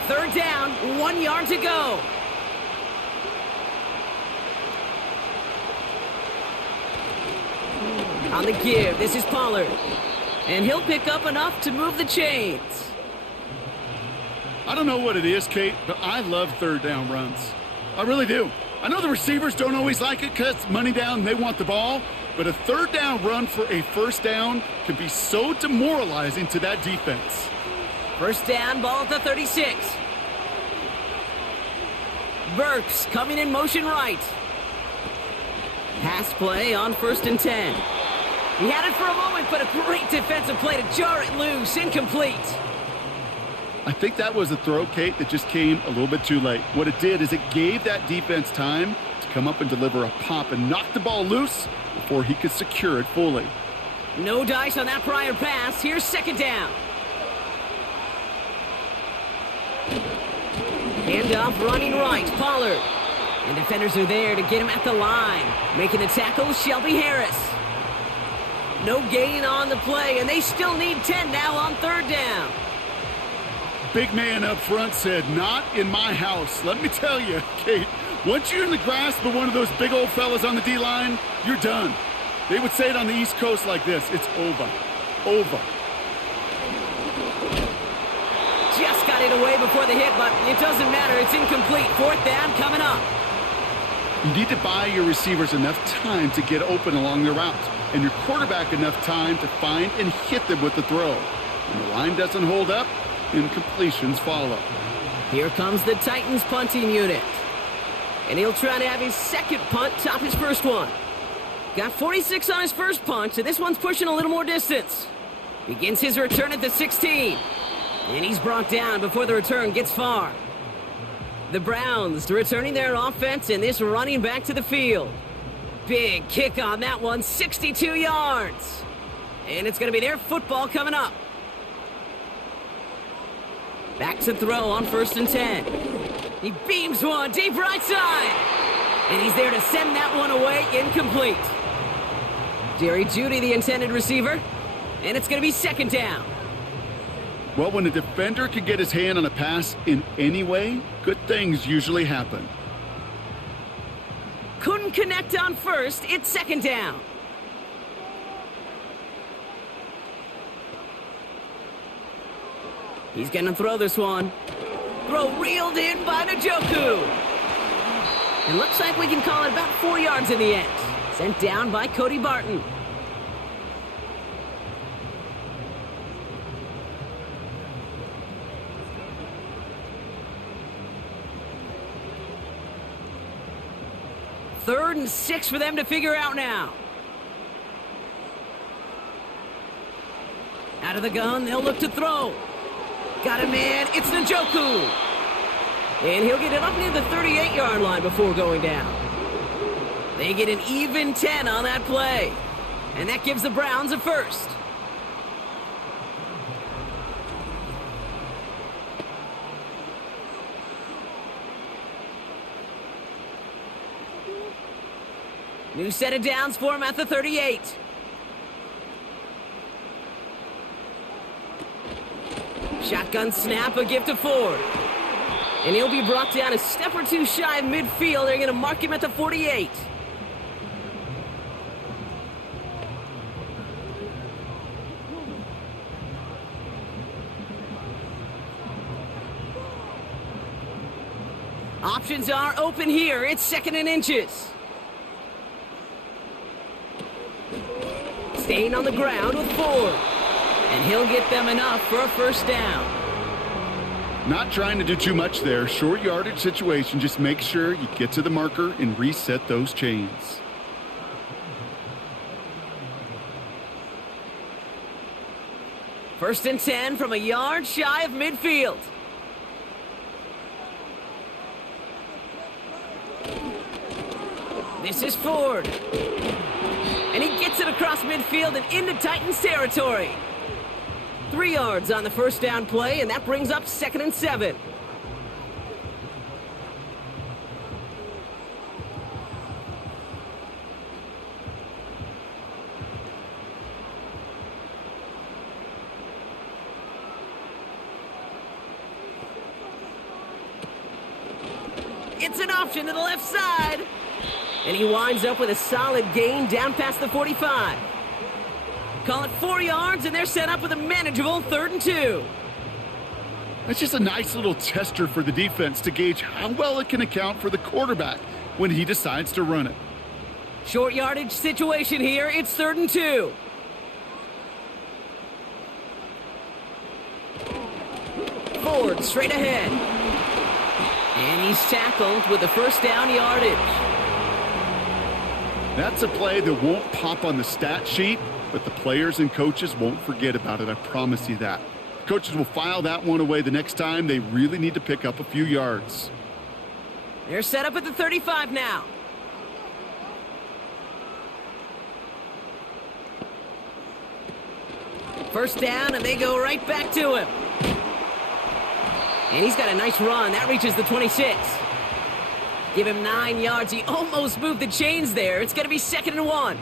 Third down, 1 yard to go. On the give, this is Pollard. And he'll pick up enough to move the chains. I don't know what it is, Kate, but I love 3rd down runs. I really do. I know the receivers don't always like it because money down, they want the ball. But a 3rd down run for a 1st down can be so demoralizing to that defense. 1st down, ball at the 36. Burks coming in motion right. Pass play on 1st and 10. He had it for a moment, but a great defensive play to jar it loose. Incomplete. I think that was a throw, Kate, that just came a little bit too late. What it did is it gave that defense time to come up and deliver a pop and knock the ball loose before he could secure it fully. No dice on that prior pass. Here's 2nd down. Handoff running right, Pollard. And defenders are there to get him at the line. Making the tackle, Shelby Harris. No gain on the play, and they still need 10 now on 3rd down. Big man up front said, not in my house. Let me tell you, Kate, once you're in the grasp of one of those big old fellas on the D-line, you're done. They would say it on the East Coast like this, it's over. Over. get away before the hit, but it doesn't matter. It's incomplete. Fourth down coming up. You need to buy your receivers enough time to get open along their routes, and your quarterback enough time to find and hit them with the throw. When the line doesn't hold up, incompletions follow. Here comes the Titans punting unit. And he'll try to have his second punt top his first one. Got 46 on his first punt, so this one's pushing a little more distance. Begins his return at the 16. And he's brought down before the return gets far. The Browns returning their offense and this running back to the field. Big kick on that one, 62 yards. And it's going to be their football coming up. Back to throw on 1st and 10. He beams one deep right side. And he's there to send that one away, incomplete. Jerry Jeudy, the intended receiver. And it's going to be 2nd down. Well, when a defender can get his hand on a pass in any way, good things usually happen. Couldn't connect on 1st. It's 2nd down. He's going to throw this one. Throw reeled in by Njoku. It looks like we can call it about 4 yards in the end. Sent down by Cody Barton. Third and 6 for them to figure out now. Out of the gun, they'll look to throw. Got a man, it's Njoku. And he'll get it up near the 38-yard line before going down. They get an even 10 on that play. And that gives the Browns a first. New set of downs for him at the 38. Shotgun snap, a gift to Ford. And he'll be brought down a step or two shy of midfield. They're going to mark him at the 48. Options are open here. It's 2nd and inches. Staying on the ground with Ford. And he'll get them enough for a first down. Not trying to do too much there. Short yardage situation. Just make sure you get to the marker and reset those chains. First and 10 from a yard shy of midfield. This is Ford. And he gets it across midfield and into Titans territory. 3 yards on the first down play, and that brings up 2nd and 7. It's an option to the left side. And he winds up with a solid gain down past the 45. Call it 4 yards, and they're set up with a manageable 3rd and 2. That's just a nice little tester for the defense to gauge how well it can account for the quarterback when he decides to run it. Short yardage situation here. It's 3rd and 2. Ford straight ahead. And he's tackled with the first down yardage. That's a play that won't pop on the stat sheet, but the players and coaches won't forget about it. I promise you that. Coaches will file that one away the next time they really need to pick up a few yards. They're set up at the 35 now. First down, and they go right back to him. And he's got a nice run. That reaches the 26. Give him 9 yards. He almost moved the chains there. It's going to be 2nd and 1.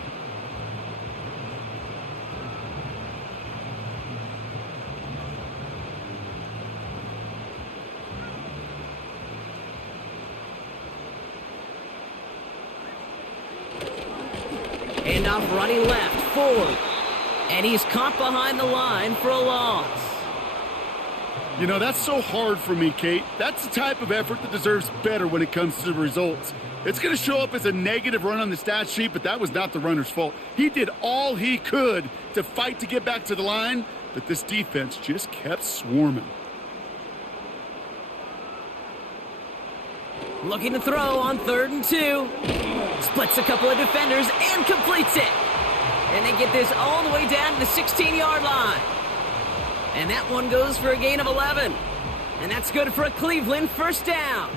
And off running left, Ford. And he's caught behind the line for a loss. You know, that's so hard for me, Kate. That's the type of effort that deserves better when it comes to the results. It's going to show up as a negative run on the stat sheet, but that was not the runner's fault. He did all he could to fight to get back to the line, but this defense just kept swarming. Looking to throw on 3rd and 2. Splits a couple of defenders and completes it. And they get this all the way down to the 16-yard line. And that one goes for a gain of 11. And that's good for a Cleveland first down.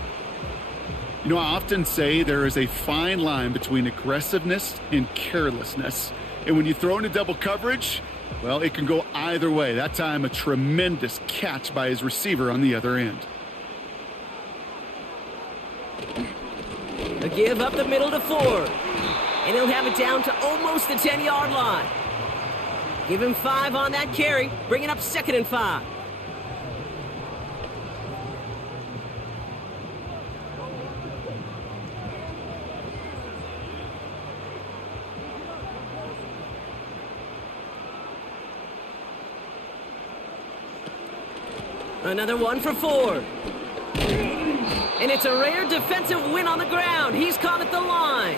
You know, I often say there is a fine line between aggressiveness and carelessness. And when you throw into double coverage, well, it can go either way. That time, a tremendous catch by his receiver on the other end. A give up the middle to Ford. And he'll have it down to almost the 10-yard line. Give him 5 on that carry, bringing up 2nd and 5. Another one for Ford. And it's a rare defensive win on the ground. He's caught at the line.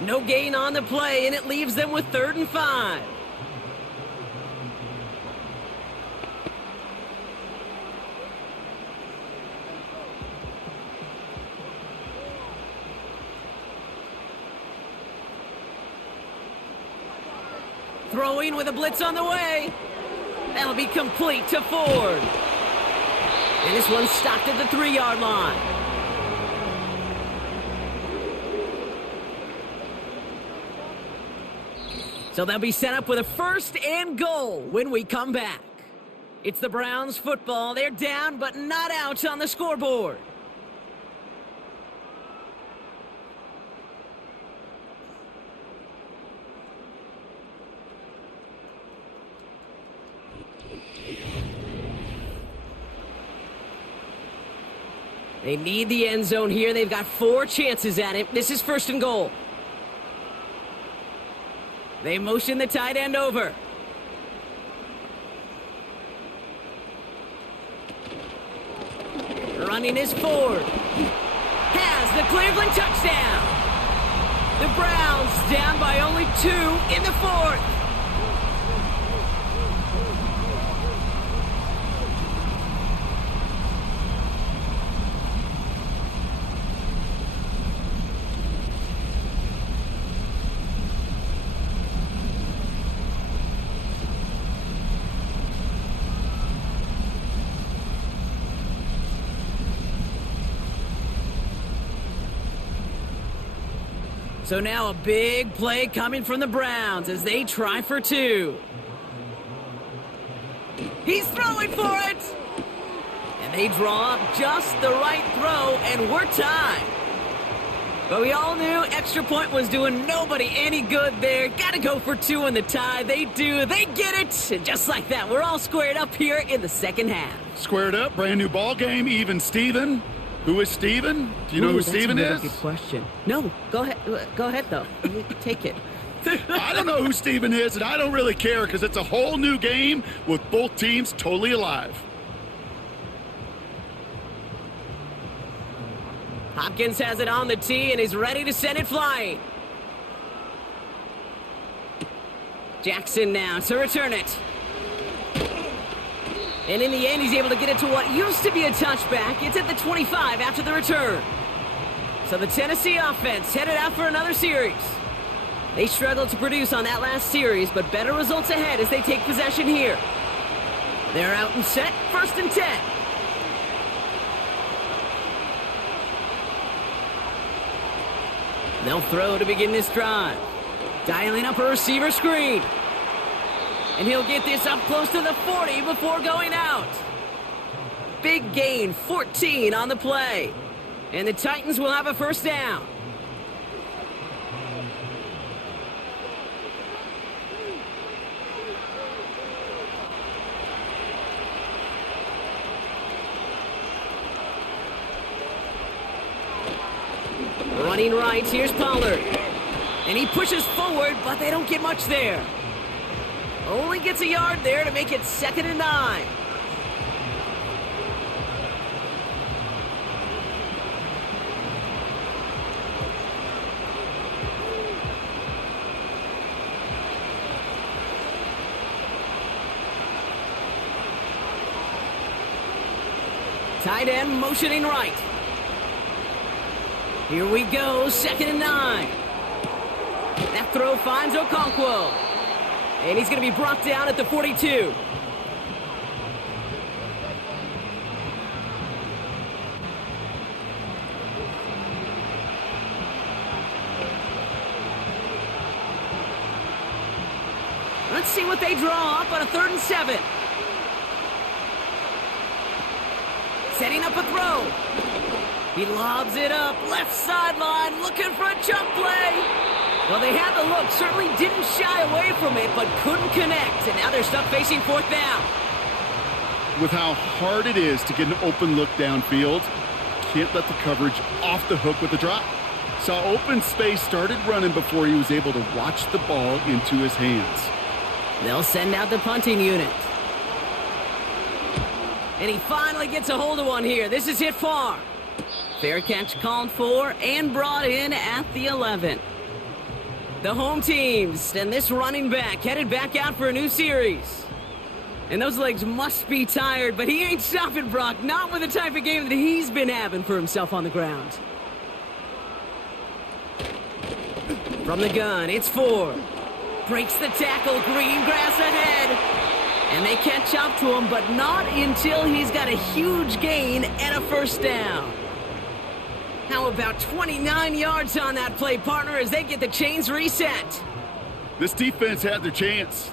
No gain on the play, and it leaves them with 3rd and 5. Throwing with a blitz on the way. That'll be complete to Ford. And this one's stopped at the 3-yard line. So they'll be set up with a 1st and goal when we come back. It's the Browns football. They're down but not out on the scoreboard. They need the end zone here. They've got 4 chances at it. This is 1st and goal. They motion the tight end over. Running is Ford. Has the Cleveland touchdown. The Browns down by only 2 in the 4th. So now a big play coming from the Browns as they try for 2. He's throwing for it! And they draw up just the right throw, and we're tied. But we all knew extra point was doing nobody any good there. Gotta go for 2 in the tie. They do. They get it. And just like that, we're all squared up here in the second half. Squared up, brand new ball game, even Steven. Who is Steven? Do you know who Steven is? That's a good question. No, go ahead. Go ahead, though. Take it. I don't know who Steven is, and I don't really care because it's a whole new game with both teams totally alive. Hopkins has it on the tee and is ready to send it flying. Jackson now to return it. And in the end, he's able to get it to what used to be a touchback. It's at the 25 after the return. So the Tennessee offense headed out for another series. They struggled to produce on that last series, but better results ahead as they take possession here. They're out and set, 1st and 10. They'll throw to begin this drive. Dialing up a receiver screen. And he'll get this up close to the 40 before going out. Big gain, 14 on the play. And the Titans will have a first down. Running right, here's Pollard. And he pushes forward, but they don't get much there. Only gets a yard there to make it 2nd and 9. Tight end motioning right. Here we go, 2nd and 9. That throw finds Okonkwo. And he's going to be brought down at the 42. Let's see what they draw up on a 3rd and 7. Setting up a throw. He lobs it up, left sideline, looking for a jump play. Well, they had the look, certainly didn't shy away from it, but couldn't connect. And now they're stuck facing 4th down. With how hard it is to get an open look downfield, can't let the coverage off the hook with the drop. Saw open space, started running before he was able to watch the ball into his hands. They'll send out the punting unit. And he finally gets a hold of one here. This is hit far. Fair catch called for and brought in at the 11. The home teams and this running back headed back out for a new series. And those legs must be tired, but he ain't stopping, Brock. Not with the type of game that he's been having for himself on the ground. From the gun, it's Ford. Breaks the tackle, green grass ahead. And they catch up to him, but not until he's got a huge gain and a 1st down. How about 29 yards on that play, partner, as they get the chains reset? This defense had their chance.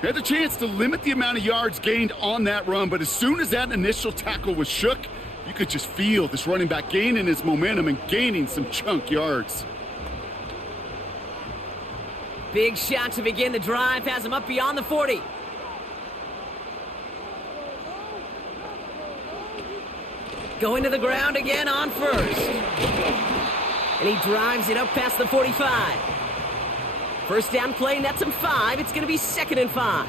Had the chance to limit the amount of yards gained on that run, but as soon as that initial tackle was shook, you could just feel this running back gaining his momentum and gaining some chunk yards. Big shot to begin the drive, has him up beyond the 40. Going to the ground again on 1st. And he drives it up past the 45. 1st down play, nets him 5. It's going to be 2nd and 5.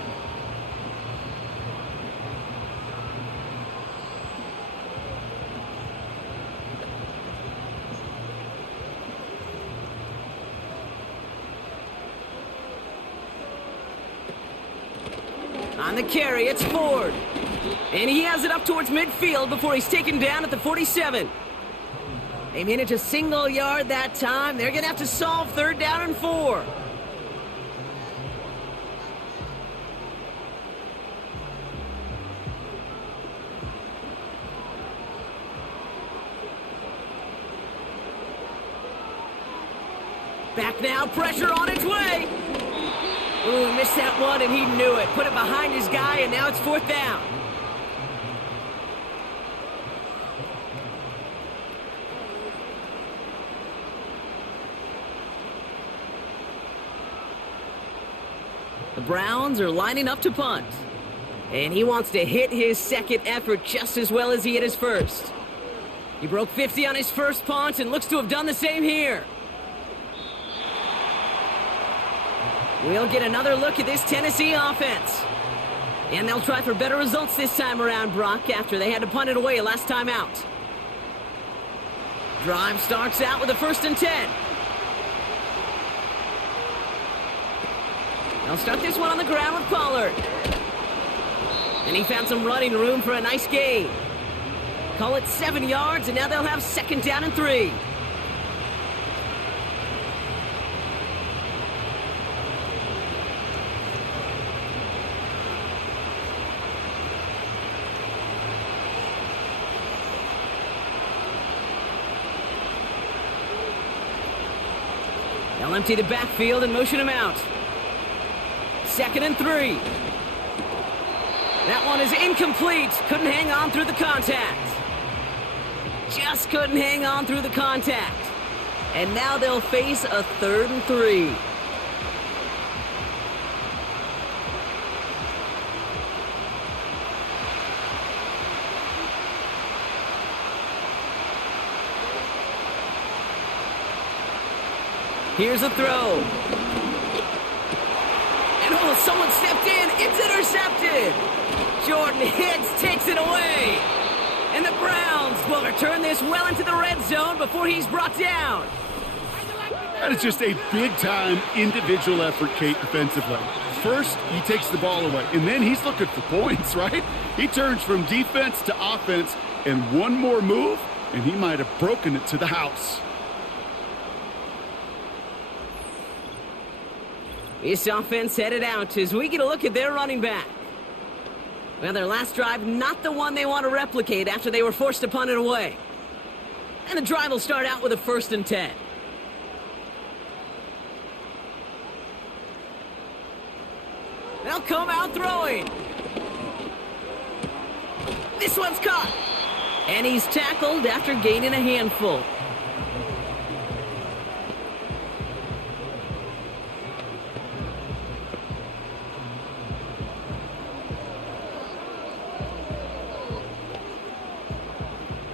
On the carry, it's Ford. And he has it up towards midfield before he's taken down at the 47. They manage a single yard that time. They're going to have to solve 3rd down and 4. Back now, pressure on its way. Ooh, missed that one, and he knew it. Put it behind his guy, and now it's 4th down. The Browns are lining up to punt. And he wants to hit his 2nd effort just as well as he hit his 1st. He broke 50 on his 1st punt and looks to have done the same here. We'll get another look at this Tennessee offense. And they'll try for better results this time around, Brock, after they had to punt it away last time out. Drive starts out with a 1st and 10. They'll start this one on the ground with Pollard. And he found some running room for a nice gain. Call it 7 yards, and now they'll have 2nd down and 3. They'll empty the backfield and motion him out. 2nd and 3. That one is incomplete. Couldn't hang on through the contact. Just couldn't hang on through the contact. And now they'll face a 3rd and 3. Here's a throw. And oh, someone stepped in. It's intercepted. Jordan Hicks takes it away. And the Browns will return this well into the red zone before he's brought down. That is just a big-time individual effort, Kate, defensively. First, he takes the ball away, and then he's looking for points, right? He turns from defense to offense, and one more move, and he might have broken it to the house. This offense headed out as we get a look at their running back. Well, their last drive, not the one they want to replicate after they were forced to punt it away. And the drive will start out with a 1st and 10. They'll come out throwing. This one's caught. And he's tackled after gaining a handful.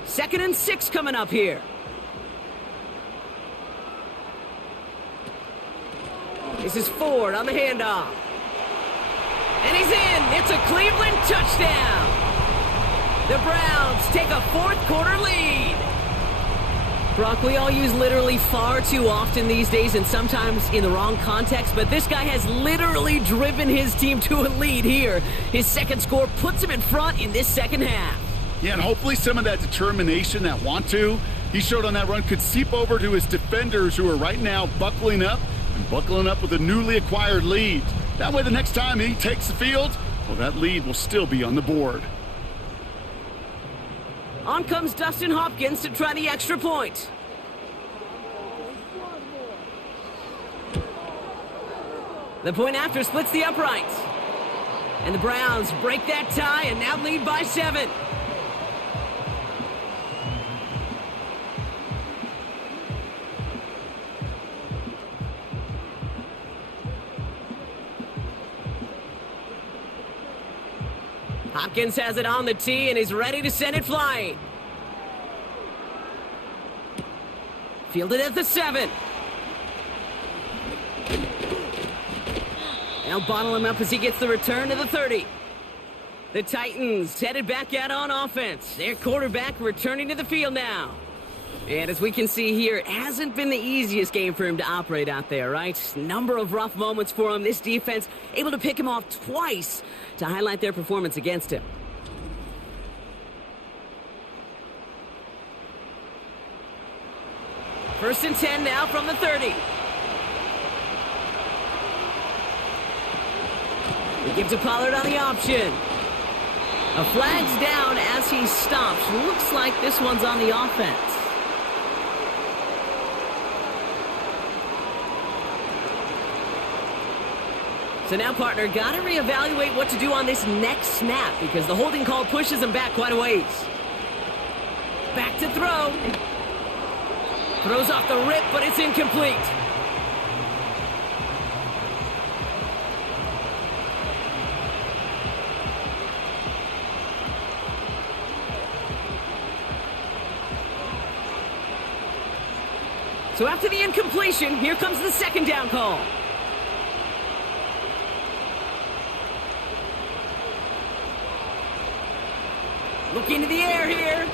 Second and 6 coming up here. This is Ford on the handoff. And he's in. It's a Cleveland touchdown. The Browns take a 4th quarter lead. Brock, we all use literally far too often these days and sometimes in the wrong context, but this guy has literally driven his team to a lead here. His second score puts him in front in this second half. Yeah, and hopefully some of that determination, that want to, he showed on that run could seep over to his defenders who are right now buckling up with a newly acquired lead. That way the next time he takes the field, well, that lead will still be on the board. On comes Dustin Hopkins to try the extra point. The point after splits the uprights. And the Browns break that tie and now lead by 7. Hopkins has it on the tee and is ready to send it flying. Fielded at the 7. They'll bottle him up as he gets the return to the 30. The Titans headed back out on offense. Their quarterback returning to the field now. And as we can see here, it hasn't been the easiest game for him to operate out there, right? Number of rough moments for him. This defense able to pick him off twice to highlight their performance against him. First and 10 now from the 30. They give to Pollard on the option. A flag's down as he stops. Looks like this one's on the offense. So now, partner, got to reevaluate what to do on this next snap because the holding call pushes him back quite a ways. Back to throw. Throws off the rip, but it's incomplete. So after the incompletion, here comes the second down call. Look into the air here.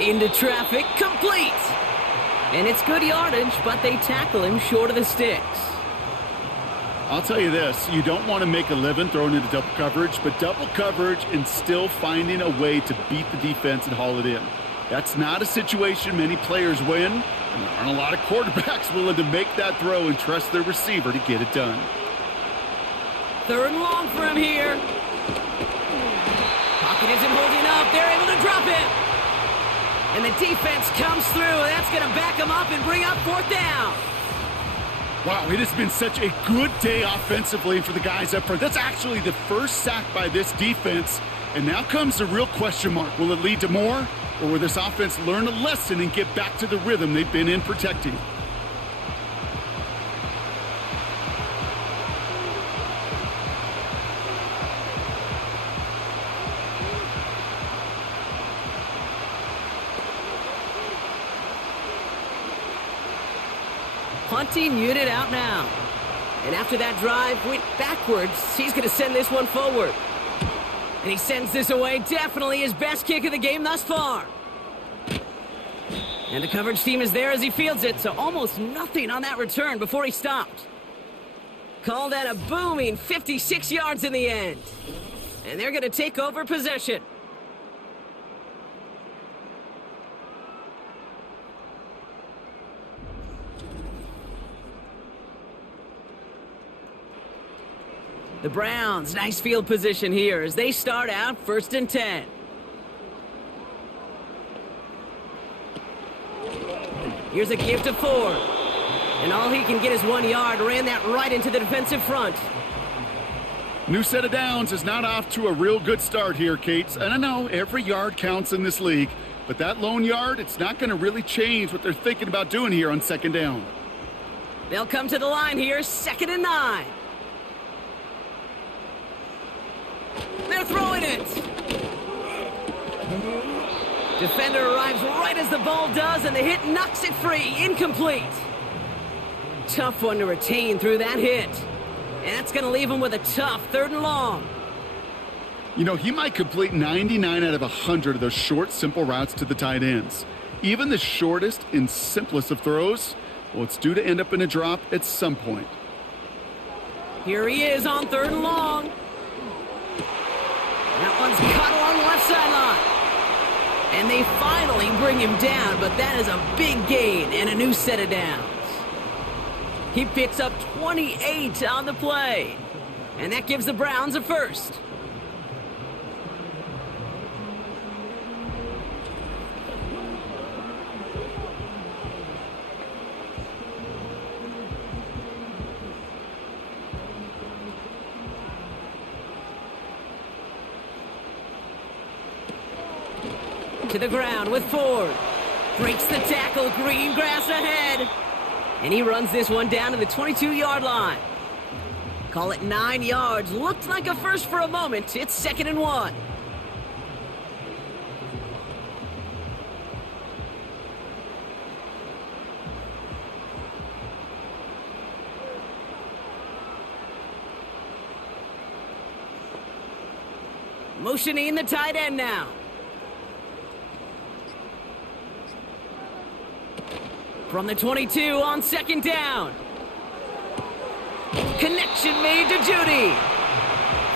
Into traffic, complete. And it's good yardage, but they tackle him short of the sticks. I'll tell you this, you don't want to make a living throwing into double coverage, but double coverage and still finding a way to beat the defense and haul it in. That's not a situation many players win, and there aren't a lot of quarterbacks willing to make that throw and trust their receiver to get it done. 3rd and long for him here. Pocket isn't holding up. They're able to drop it. And the defense comes through. That's going to back them up and bring up 4th down. Wow, it has been such a good day offensively for the guys up front. That's actually the first sack by this defense. And now comes the real question mark. Will it lead to more? Or will this offense learn a lesson and get back to the rhythm they've been in protecting? Punting unit out now. And after that drive went backwards, he's going to send this one forward. And he sends this away. Definitely his best kick of the game thus far. And the coverage team is there as he fields it, so almost nothing on that return before he stopped. Call that a booming 56 yards in the end. And they're going to take over possession. The Browns, nice field position here as they start out 1st and 10. Here's a give to Ford. And all he can get is 1 yard. Ran that right into the defensive front. New set of downs is not off to a real good start here, Cates. And I know every yard counts in this league, but that lone yard, it's not going to really change what they're thinking about doing here on 2nd down. They'll come to the line here, 2nd and 9. They're throwing it. Defender arrives right as the ball does, and the hit knocks it free. Incomplete. Tough one to retain through that hit. And that's going to leave him with a tough 3rd and long. You know, he might complete 99 out of 100 of those short, simple routes to the tight ends. Even the shortest and simplest of throws, well, it's due to end up in a drop at some point. Here he is on 3rd and long. That one's caught along the left sideline. And they finally bring him down, but that is a big gain and a new set of downs. He picks up 28 on the play. And that gives the Browns a 1st. To the ground with Ford. Breaks the tackle, green grass ahead. And he runs this one down to the 22-yard line. Call it 9 yards. Looked like a first for a moment. It's 2nd and 1. Motioning the tight end now. From the 22 on 2nd down. Connection made to Judy.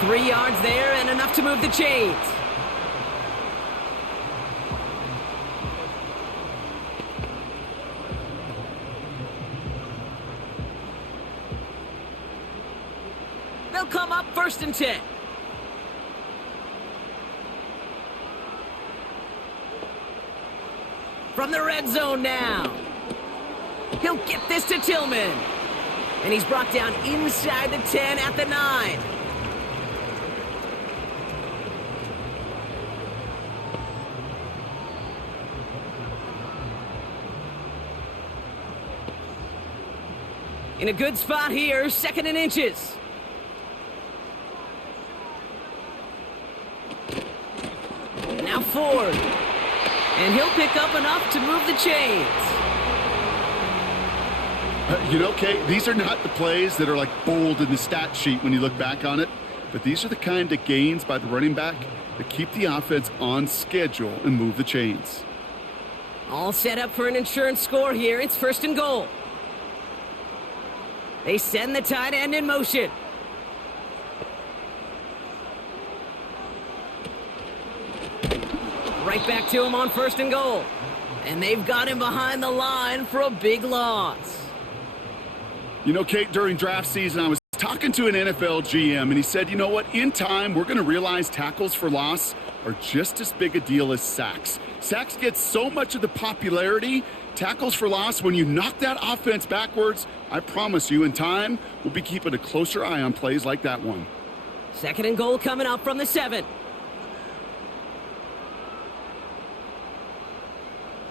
3 yards there and enough to move the chains. They'll come up 1st and 10. From the red zone now. He'll get this to Tillman. And he's brought down inside the 10 at the 9. In a good spot here, 2nd and inches. Now Ford. And he'll pick up enough to move the chains. You know, Kate, these are not the plays that are like bold in the stat sheet when you look back on it, but these are the kind of gains by the running back that keep the offense on schedule and move the chains. All set up for an insurance score here. It's 1st and goal. They send the tight end in motion. Right back to him on 1st and goal. And they've got him behind the line for a big loss. You know, Kate, during draft season, I was talking to an NFL GM, and he said, you know what, in time, we're going to realize tackles for loss are just as big a deal as sacks. Sacks get so much of the popularity. Tackles for loss, when you knock that offense backwards, I promise you, in time, we'll be keeping a closer eye on plays like that one. 2nd and goal coming up from the 7.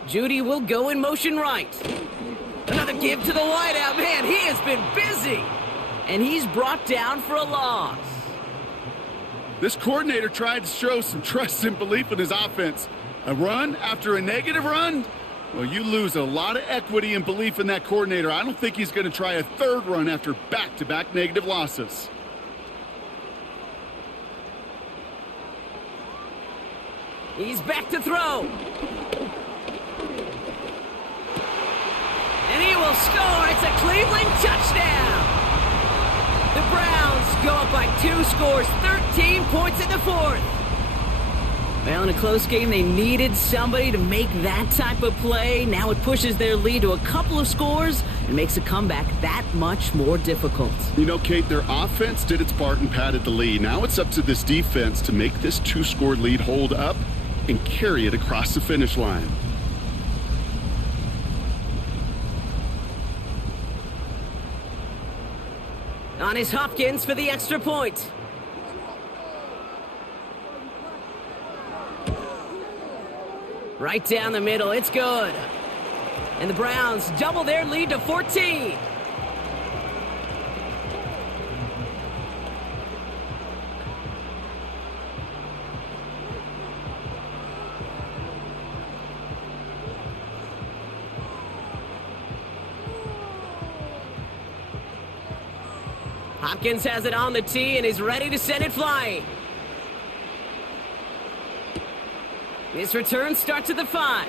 Judy will go in motion right. Another give to the wideout. Man, he has been busy. And he's brought down for a loss. This coordinator tried to show some trust and belief in his offense. A run after a negative run? Well, you lose a lot of equity and belief in that coordinator. I don't think he's going to try a 3rd run after back-to-back negative losses. He's back to throw. And he will score. It's a Cleveland touchdown. The Browns go up by 2 scores, 13 points in the fourth. Well, in a close game, they needed somebody to make that type of play. Now it pushes their lead to a couple of scores and makes a comeback that much more difficult. You know, Kate, their offense did its part and padded the lead. Now it's up to this defense to make this 2-score lead hold up and carry it across the finish line. On is Hopkins for the extra point. Right down the middle, it's good. And the Browns double their lead to 14. Hopkins has it on the tee and is ready to send it flying. His return starts at the 5.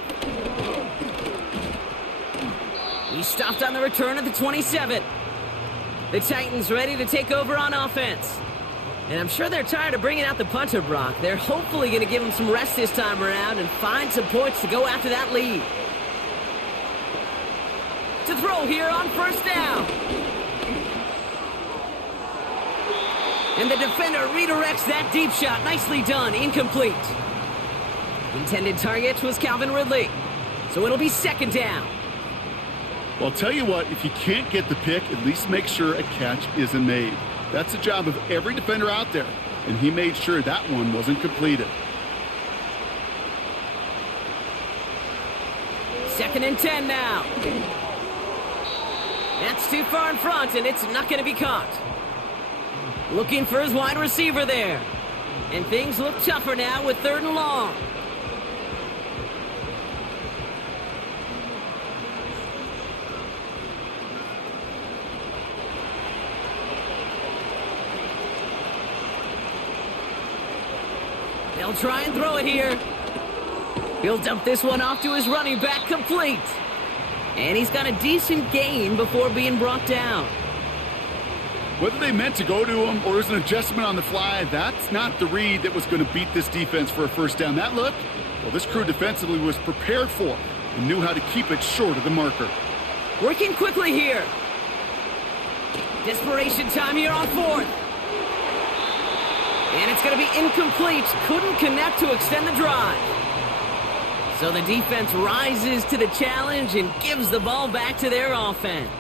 He stopped on the return at the 27. The Titans ready to take over on offense. And I'm sure they're tired of bringing out the punter, Brock. They're hopefully going to give him some rest this time around and find some points to go after that lead. To throw here on first down. And the defender redirects that deep shot. Nicely done. Incomplete. Intended target was Calvin Ridley. So it'll be second down. Well, I'll tell you what, if you can't get the pick, at least make sure a catch isn't made. That's the job of every defender out there, and he made sure that one wasn't completed. Second and 10 now. That's too far in front, and it's not going to be caught. Looking for his wide receiver there. And things look tougher now with 3rd and long. They'll try and throw it here. He'll dump this one off to his running back, complete. And he's got a decent gain before being brought down. Whether they meant to go to him or there's an adjustment on the fly, that's not the read that was going to beat this defense for a first down. That look, well, this crew defensively was prepared for and knew how to keep it short of the marker. Working quickly here. Desperation time here on 4th. And it's going to be incomplete. Couldn't connect to extend the drive. So the defense rises to the challenge and gives the ball back to their offense.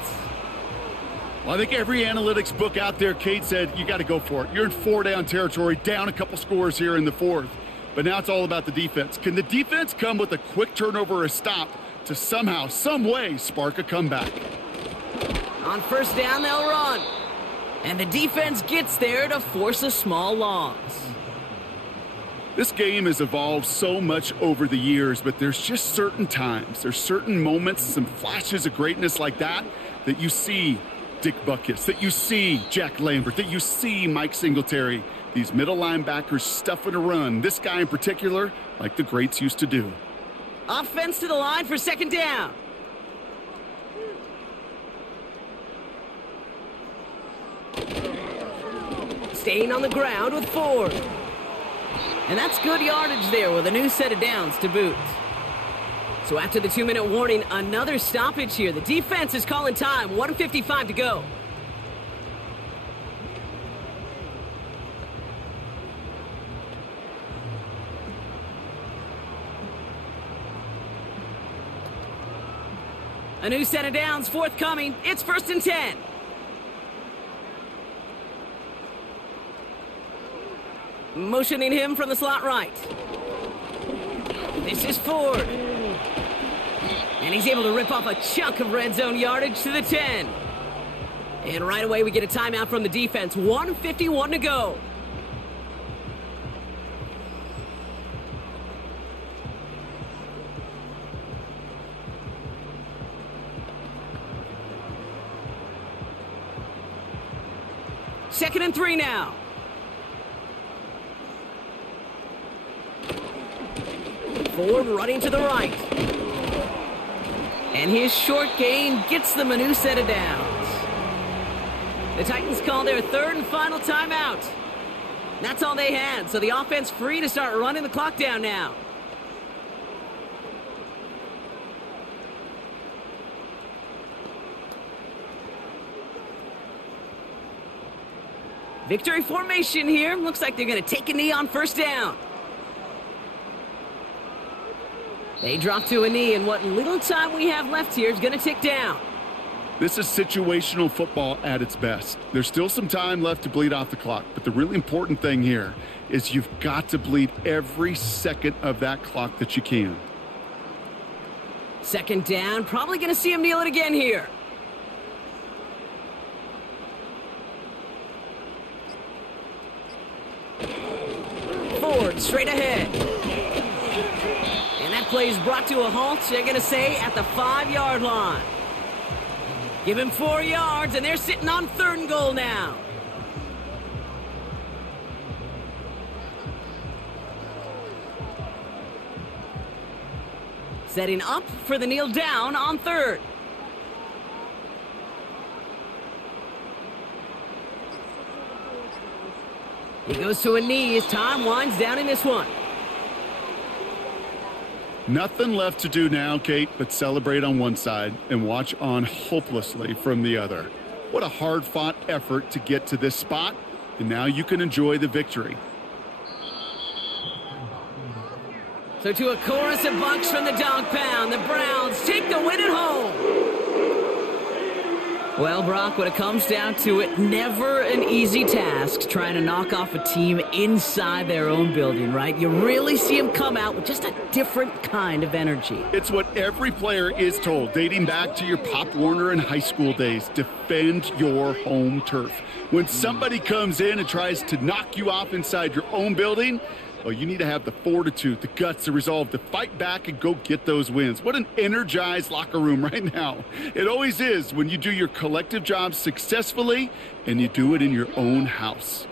Well, I think every analytics book out there, Kate, said you got to go for it. You're in 4-down territory, down a couple scores here in the 4th. But now it's all about the defense. Can the defense come with a quick turnover or a stop to somehow, some way, spark a comeback? On first down, they'll run. And the defense gets there to force a small loss. This game has evolved so much over the years, but there's just certain times, there's certain moments, some flashes of greatness like that you see Dick Butkus, that you see Jack Lambert, that you see Mike Singletary. These middle linebackers stuffing a run. This guy in particular, like the greats used to do. Offense to the line for second down. Staying on the ground with Ford. And that's good yardage there with a new set of downs to boot. So after the 2-minute warning, another stoppage here. The defense is calling time. 1:55 to go. A new set of downs forthcoming. It's 1st and 10. Motioning him from the slot right. This is Ford. And he's able to rip off a chunk of red zone yardage to the 10. And right away we get a timeout from the defense. 1:51 to go. Second and 3 now. Ford running to the right. And his short gain gets them a new set of downs. The Titans call their third and final timeout. That's all they had, so the offense free to start running the clock down now. Victory formation here. Looks like they're going to take a knee on first down. They drop to a knee, and what little time we have left here is going to tick down. This is situational football at its best. There's still some time left to bleed off the clock, but the really important thing here is you've got to bleed every second of that clock that you can. Second down, probably going to see him kneel it again here. Ford straight ahead. And that play is brought to a halt, they're going to say, at the 5-yard line. Give him 4 yards, and they're sitting on 3rd and goal now. Setting up for the kneel down on 3rd. He goes to a knee as time winds down in this one. Nothing left to do now, Kate, but celebrate on one side and watch on hopelessly from the other. What a hard-fought effort to get to this spot, and now you can enjoy the victory. So to a chorus of bucks from the dog pound, the Browns take the win at home. Well, Brock, when it comes down to it, never an easy task trying to knock off a team inside their own building, right? You really see them come out with just a different kind of energy. It's what every player is told, dating back to your Pop Warner and high school days. Defend your home turf. When somebody comes in and tries to knock you off inside your own building, well, you need to have the fortitude, the guts, the resolve to fight back and go get those wins. What an energized locker room right now. It always is when you do your collective job successfully and you do it in your own house.